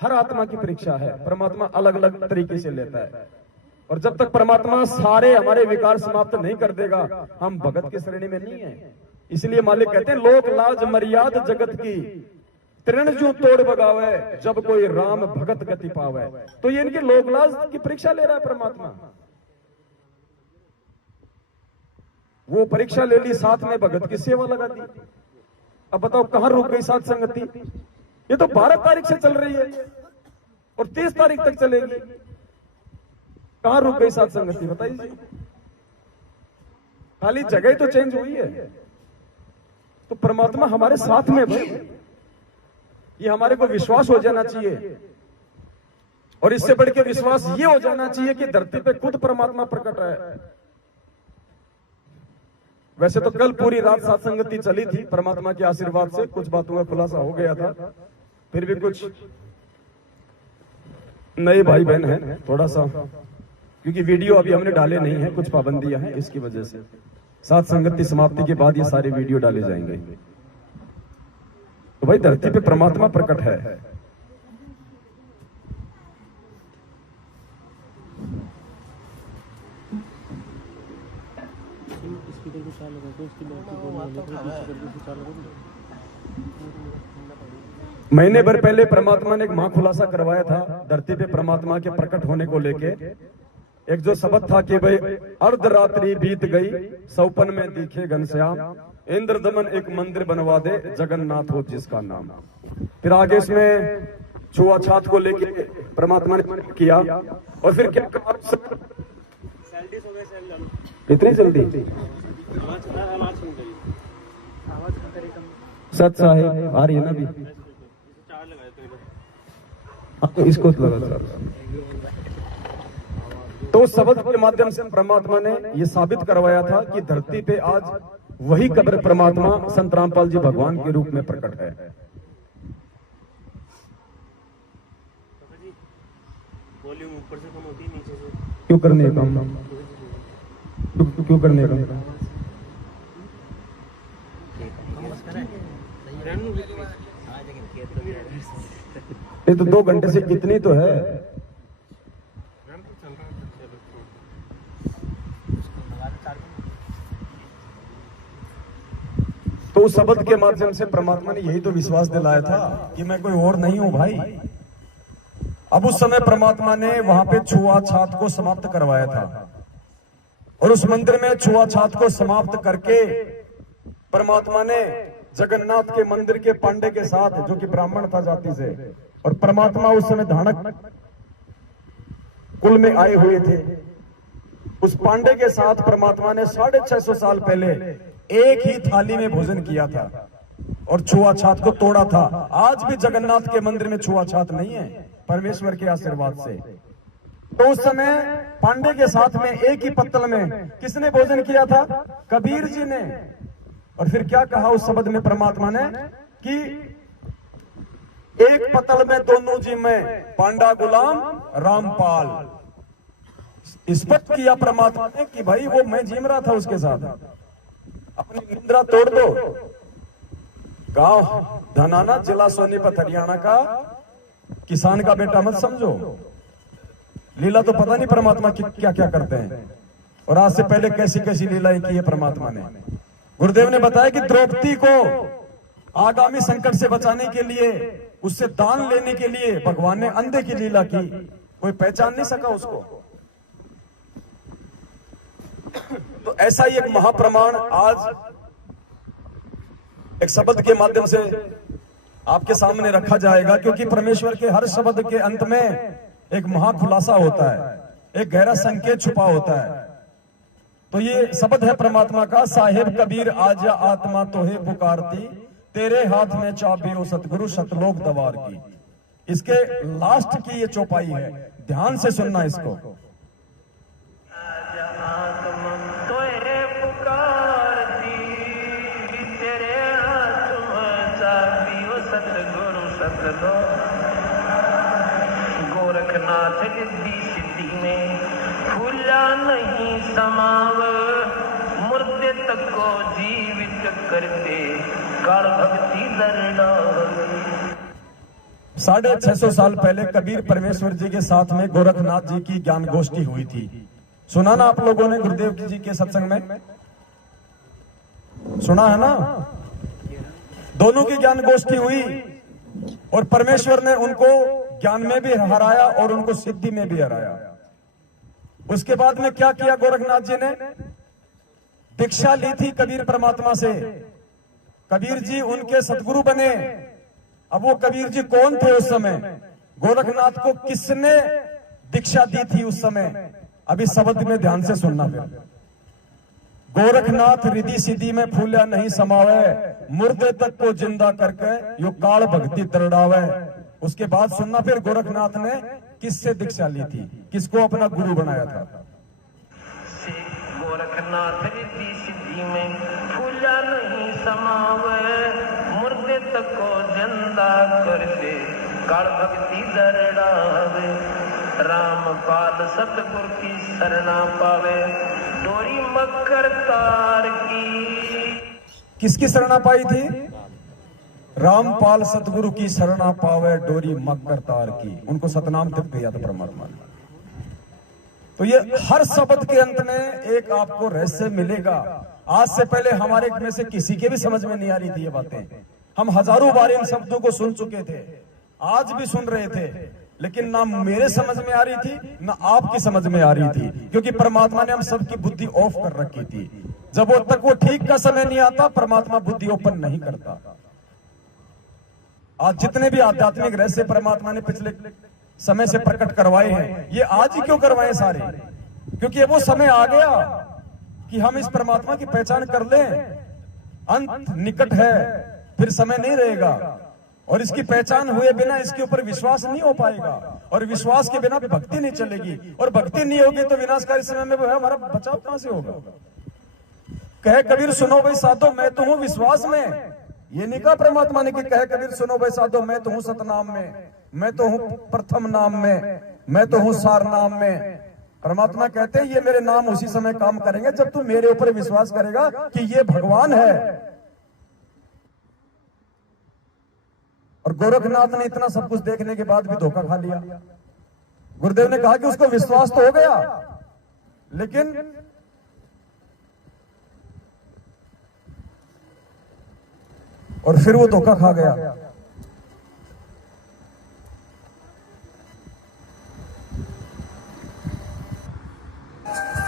हर आत्मा की परीक्षा है, परमात्मा अलग अलग तरीके से लेता है, और जब तक परमात्मा सारे हमारे विकार समाप्त नहीं कर देगा, हम भगत की श्रेणी में नहीं है। इसलिए मालिक कहते हैं लोक लाज मर्याद जगत की, तृण जो तोड़ बगावे, जब कोई राम भगत गति पावे। तो ये इनकी लोक लाज की परीक्षा ले रहा है परमात्मा। वो परीक्षा ले ली, साथ में भगत की सेवा लगा दी। अब बताओ कहां रुक गई साथ संगति। ये तो 12 तारीख से चल रही है और 30 तारीख तक चलेगी, कहां रुक गई साथ संगति बताइए। खाली जगह तो चेंज हुई है। तो परमात्मा हमारे साथ में भाई, ये हमारे को विश्वास हो जाना चाहिए, और इससे बढ़ के विश्वास ये हो जाना चाहिए कि धरती पे खुद परमात्मा प्रकट है। वैसे तो कल पूरी रात साथ संगति चली थी, परमात्मा के आशीर्वाद से कुछ बातों का खुलासा हो गया था, फिर भी कुछ नए भाई बहन हैं, थोड़ा सा क्योंकि वीडियो अभी हमने डाले नहीं है, कुछ पाबंदियां हैं, इसकी वजह से साथ संगति समाप्ति के बाद ये सारे वीडियो डाले जाएंगे। तो भाई धरती पे परमात्मा प्रकट है। महीने भर पहले परमात्मा ने एक महाखुलासा करवाया था धरती पे परमात्मा के प्रकट होने को लेके। एक जो शब्द था कि भाई अर्धरात्रि बीत गई, सौपन में दिखे घनश्याम, इंद्र दमन एक मंदिर बनवा दे, जगन्नाथ हो जिसका नाम। फिर आगे इसमें छुआछात को लेके परमात्मा ने किया, और फिर क्या कहा, इतनी जल्दी सच साहेब आ रही है ना अभी, तो इसको लगा। तो उस शब्द के माध्यम से परमात्मा ने यह साबित करवाया था कि धरती पे आज वही कब्र परमात्मा संत रामपाल जी भगवान के रूप में प्रकट है। वॉल्यूम ऊपर से कम होती है, नीचे से क्यों करने का काम, क्यों करने का, ये तो 2 घंटे से कितनी तो है। तो उस शब्द के माध्यम से परमात्मा ने यही तो विश्वास दिलाया था कि मैं कोई और नहीं हूं भाई। अब उस समय परमात्मा ने वहां पे छुआछात को समाप्त करवाया था, और उस मंदिर में छुआछात को समाप्त करके परमात्मा ने जगन्नाथ के मंदिर के पांडे के साथ, जो कि ब्राह्मण था जाति से, और परमात्मा उस समय धानक कुल में आए हुए थे, उस पांडे के साथ परमात्मा ने 650 साल पहले एक ही थाली में भोजन किया था और छुआछात को तोड़ा था। आज भी जगन्नाथ के मंदिर में छुआछात नहीं है, परमेश्वर के आशीर्वाद से। तो उस समय पांडे के साथ में एक ही पत्तल में किसने भोजन किया था? कबीर जी ने। और फिर क्या कहा उस शब्द में परमात्मा ने कि एक पत्तल में दोनों जी में, पांडा गुलाम रामपाल। स्पष्ट किया परमात्मा ने कि भाई वो मैं जीम रहा था उसके साथ। अपनी निंद्रा तोड़ दो। गांव धनाना, जिला सोनीपत, हरियाणा का किसान का बेटा मत समझो। लीला तो पता नहीं परमात्मा क्या क्या करते हैं, और आज से पहले कैसी कैसी लीलाएं की है परमात्मा ने। गुरुदेव ने बताया कि द्रौपदी को आगामी संकट से बचाने के लिए, उससे दान लेने के लिए भगवान ने अंधे की लीला की, कोई पहचान नहीं सका उसको। तो ऐसा ही एक महाप्रमाण आज एक शब्द के माध्यम से आपके सामने रखा जाएगा, क्योंकि परमेश्वर के हर शब्द के अंत में एक महाखुलासा होता है, एक गहरा संकेत छुपा होता है। तो ये शब्द है परमात्मा का, साहेब कबीर आजा आत्मा तोहे पुकारती, तेरे हाथ में चाबी ओ सतगुरु शतलोक दवार की। इसके लास्ट की ये चौपाई है, ध्यान से सुनना इसको। गोरखनाथ रिद्धि सिद्धि में फूला नहीं समाव, मुर्दे तक को जीवित करते काल भक्ति दरडावे। 650 साल पहले कबीर परमेश्वर जी के साथ में गोरखनाथ जी की ज्ञान गोष्ठी हुई थी। सुना ना आप लोगों ने गुरुदेव जी के सत्संग में? सुना है ना? दोनों की ज्ञान गोष्ठी हुई और परमेश्वर ने उनको ज्ञान में भी हराया और उनको सिद्धि में भी हराया। उसके बाद में क्या किया गोरखनाथ जी ने? दीक्षा ली थी कबीर परमात्मा से, कबीर जी उनके सतगुरु बने। अब वो कबीर जी कौन थे उस समय? गोरखनाथ को किसने दीक्षा दी थी उस समय? अभी शब्द में ध्यान से सुनना। फिर गोरखनाथ रिद्धि सिद्धि में फूला नहीं समावे, मुर्दे तक को जिंदा करके यो काल भक्ति तरड़ावे। उसके बाद सुनना फिर गोरखनाथ ने किससे दीक्षा ली थी, किसको अपना गुरु बनाया था। गोरखनाथ रिद्धि सिद्धि में फूला नहीं समावे, मुर्दे तक को जिंदा करते काल भक्ति दरड़ावे। रामपाल सतगुरु की शरणा पावे, डोरी मकर तार की। किसकी शरणा पाई थी? रामपाल सतगुरु की शरणा पावे, डोरी मकर तार की। उनको सतनाम तक दिया था परमात्मा ने। तो ये हर शब्द के अंत में एक आपको रहस्य मिलेगा। आज से पहले हमारे में से किसी के भी समझ में नहीं आ रही थी ये बातें। हम हजारों बार इन शब्दों को सुन चुके थे, आज भी सुन रहे थे, लेकिन ना मेरे समझ में आ रही थी ना आपकी समझ में आ रही थी, क्योंकि परमात्मा ने हम सबकी बुद्धि ऑफ कर रखी थी। जब तक वो ठीक का समय नहीं आता, परमात्मा बुद्धि ओपन नहीं करता। आज जितने भी आध्यात्मिक रहस्य परमात्मा ने पिछले समय से प्रकट करवाए हैं, ये आज ही क्यों करवाए सारे? क्योंकि वो समय आ गया कि हम इस परमात्मा की पहचान कर लें। अंत निकट है, फिर समय नहीं रहेगा, और इसकी पहचान हुए बिना इसके ऊपर विश्वास नहीं हो पाएगा, और विश्वास के बिना भक्ति नहीं चलेगी, और भक्ति नहीं होगी तो विनाशकारी समय में हमारा बचाव कहां से होगा? कहे कबीर सुनो भाई साधो मैं तो हूं विश्वास में। ये नहीं कहा परमात्मा ने कि कहे कबीर सुनो भाई साधो मैं तो हूं सतनाम में, मैं तो हूं प्रथम नाम में, मैं तो हूं सार नाम में। परमात्मा कहते हैं ये मेरे नाम उसी समय काम करेंगे जब तू मेरे ऊपर विश्वास करेगा कि ये भगवान है। और गोरखनाथ ने इतना सब कुछ देखने के बाद भी धोखा खा लिया। गुरुदेव ने कहा कि उसको विश्वास तो हो गया, लेकिन और फिर वो धोखा खा गया।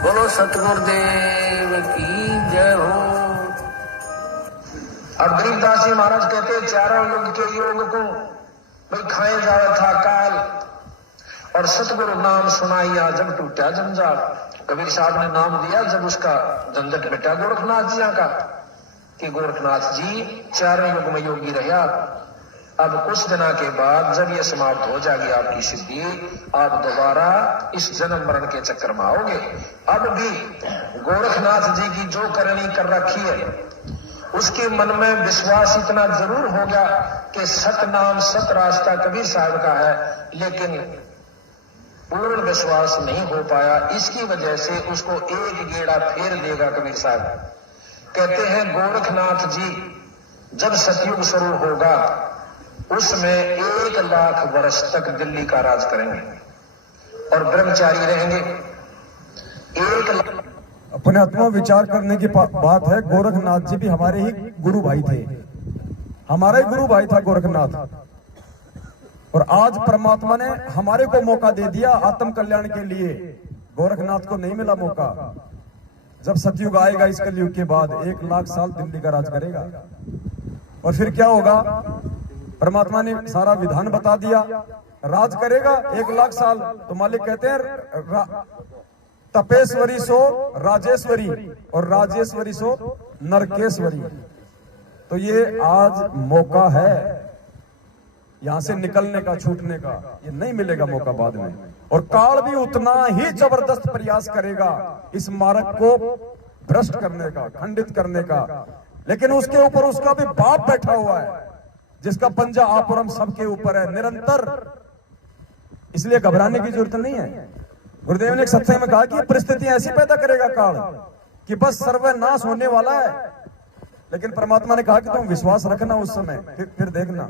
बोलो सतगुरुदेव की जय हो। और गरीबदास जी महाराज कहते हैं चारों युग के योग को भाई खाए जावे था काल, और सतगुरु नाम सुनाइया जब टूटा जंजाल। कबीर साहब ने नाम दिया जब उसका झंझट मिटा गोरखनाथ जी का, कि गोरखनाथ जी चारों युग में योगी रहा। अब कुछ दिना के बाद जब यह समाप्त हो जाएगी आपकी सिद्धि, आप दोबारा इस जन्म मरण के चक्कर में आओगे। अब भी गोरखनाथ जी की जो करनी कर रखी है उसके मन में विश्वास इतना जरूर होगा कि सत नाम सत रास्ता कबीर साहब का है, लेकिन पूर्ण विश्वास नहीं हो पाया। इसकी वजह से उसको एक गेड़ा फेर देगा कबीर साहब। कहते हैं गोरखनाथ जी जब सतयुग शुरू होगा उसमें 1 लाख वर्ष तक दिल्ली का राज करेंगे और ब्रह्मचारी रहेंगे। 1 लाख। अपने आत्मा विचार करने की बात है। गोरखनाथ जी भी हमारे ही गुरु भाई थे, हमारा ही गुरु भाई था गोरखनाथ। और आज परमात्मा ने हमारे को मौका दे दिया आत्म कल्याण के लिए। गोरखनाथ को नहीं मिला मौका। जब सतयुग आएगा इस कलयुग के बाद 1 लाख साल दिल्ली का राज करेगा। और फिर क्या होगा? परमात्मा ने सारा विधान बता दिया। राज करेगा 1 लाख साल, तो मालिक कहते हैं तपेश्वरी सो राजेश्वरी और राजेश्वरी सो नरकेश्वरी। तो ये आज मौका है यहां से निकलने का, छूटने का, ये नहीं मिलेगा मौका बाद में। और काल भी उतना ही जबरदस्त प्रयास करेगा इस मार्ग को भ्रष्ट करने का, खंडित करने का, लेकिन उसके ऊपर उसका भी बाप बैठा हुआ है जिसका पंजा आप और हम सबके ऊपर है निरंतर। इसलिए घबराने की जरूरत नहीं है। गुरुदेव ने एक सत्संग में कहा कि परिस्थितियां ऐसी पैदा करेगा काल कि बस सर्वनाश होने वाला है, लेकिन परमात्मा ने कहा कि तुम विश्वास रखना उस समय, फिर देखना।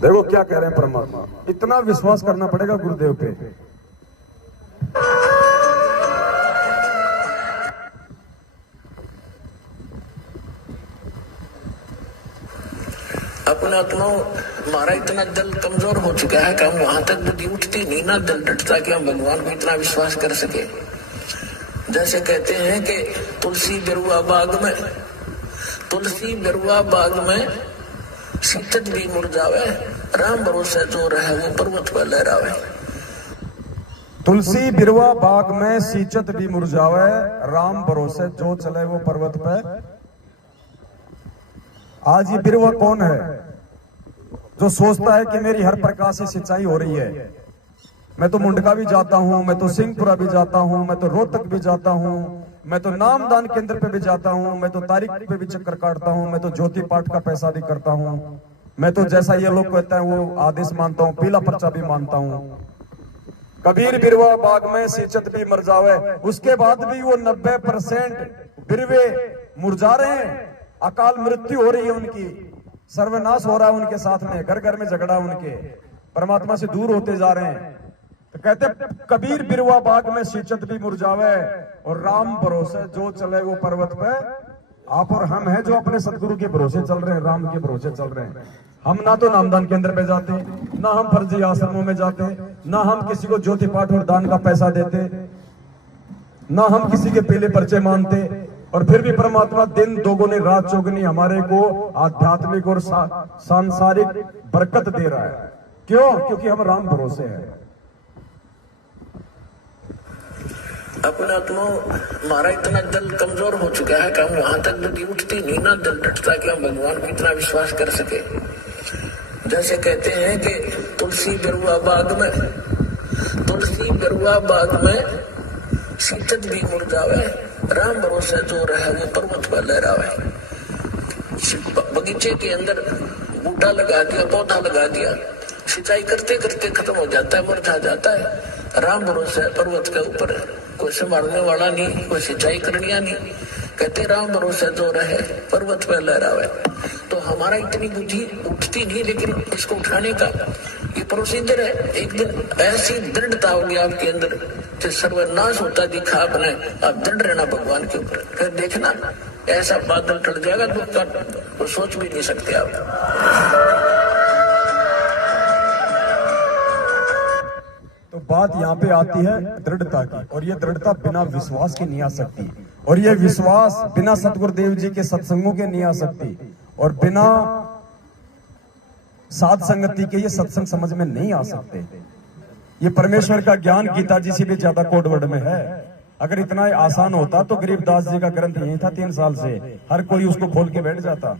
देखो क्या कह रहे हैं परमात्मा, इतना विश्वास करना पड़ेगा गुरुदेव पे। अपना हमारा इतना दिल कमजोर हो चुका है कि हम वहां तक बुद्धि उठती नहीं ना, दिल डटता कि हम भगवान को इतना विश्वास कर सके। जैसे कहते हैं कि तुलसी बिरुआ बाग में शीतत भी मुरझावे, राम भरोसे जो रहे वो पर्वत पर लहरावे। तुलसी बिरवा बाग में सींचत भी मुरझावे, राम भरोसे जो चले वो पर्वत पे। आज ये बिरवा कौन है जो सोचता है कि मेरी हर प्रकार से सिंचाई हो रही है? मैं तो मुंडका भी जाता हूं, मैं तो सिंहपुरा भी जाता हूं, मैं तो रोहतक भी जाता हूं, मैं तो नामदान केंद्र पे भी जाता हूं, मैं तो तारीख पे भी चक्कर काटता हूं, मैं तो ज्योति पाठ का पैसा भी करता हूं, मैं तो जैसा ये लोग कहते हैं वो आदेश मानता हूं, पीला पर्चा भी मानता हूं। कबीर बिरवा बाग में सींचत भी मुरझावे, उसके बाद भी वो 90% बिरवे मुरझा रहे हैं। अकाल मृत्यु हो रही है उनकी, सर्वनाश हो रहा है उनके साथ में, घर घर में झगड़ा उनके, परमात्मा से दूर होते जा रहे हैं। तो कहते कबीर बिरवा बाग में सींचत भी मुरझावे और राम भरोसे जो चले वो पर्वत पे। आप और हम हैं जो अपने सदगुरु के भरोसे चल रहे हैं, राम के भरोसे चल रहे हैं। हम ना तो नामदान केंद्र पे जाते, ना हम फर्जी आश्रमों में जाते, ना हम किसी को ज्योति पाठ और दान का पैसा देते, ना हम किसी के पीले पर्चे मानते, और फिर भी परमात्मा दिन दोगुनी रात चौगुनी हमारे को आध्यात्मिक और सांसारिक बरकत दे रहा है। क्यों? क्योंकि हम राम भरोसे हैं। अपना हमारा इतना दिल कमजोर हो चुका है कि हम वहां तक बुद्धि उठती नहीं ना, दिल डटता कि हम भगवान को इतना विश्वास कर सके। जैसे कहते हैं कि तुलसी बिरुआ बाग में सींचत भी मुरझावे, राम भरोसे जो रहे वो पर्वत पर लहरावे। बगीचे के अंदर बूटा लगा दिया, पौधा लगा दिया, सिंचाई करते करते खत्म हो जाता है, मुरझा जाता है। राम भरोसे पर्वत के ऊपर कोई संभालने वाला नहीं, कोई सिंचाई करनिया नहीं, कहते राम भरोसे जो रहे पर्वत पे लहरावे। तो हमारा इतनी बुद्धि उठती नहीं, लेकिन इसको उठाने का ये प्रोसीजर है। एक दिन ऐसी दृढ़ता होगी आपके अंदर कि सर्वनाश होता दिखा आपने, आप दृढ़ रहना भगवान के ऊपर, फिर देखना ऐसा बादल टट जाएगा दुख का तो सोच भी नहीं सकते आप। तो बात यहाँ पे आती है दृढ़ता की, और ये दृढ़ता बिना विश्वास के नहीं आ सकती, और ये विश्वास बिना सतगुरुदेव जी के सत्संगों के नहीं आ सकती, और बिना साध संगति के ये सत्संग समझ में नहीं आ सकते। ये परमेश्वर का ज्ञान गीता जी से भी ज्यादा कोडवर्ड में है। अगर इतना आसान होता तो गरीबदास जी का ग्रंथ यही था 3 साल से, हर कोई उसको खोल के बैठ जाता।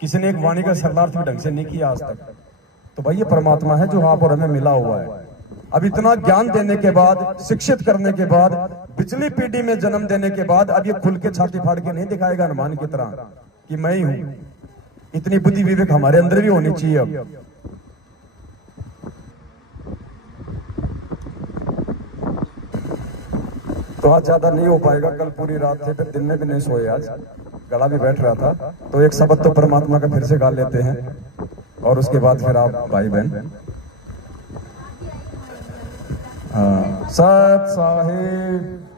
किसी ने एक वाणी का शरणार्थ भी ढंग से नहीं किया आज तक। तो भाई ये परमात्मा है जो आप और हमें मिला हुआ है। अब इतना ज्ञान देने के बाद, शिक्षित करने के बाद, पिछली पीढ़ी में जन्म देने के बाद अब ये खुल के छाती फाड़ के नहीं दिखाएगा हनुमान की तरह कि मैं ही हूं। इतनी बुद्धि विवेक हमारे अंदर भी होनी चाहिए। अब तो आज ज्यादा नहीं हो पाएगा, कल पूरी रात थे, फिर दिन में भी नहीं सोए, आज गला भी बैठ रहा था। तो एक शब्द तो परमात्मा का फिर से गा लेते हैं और उसके बाद फिर आप भाई बहन। सत साहिब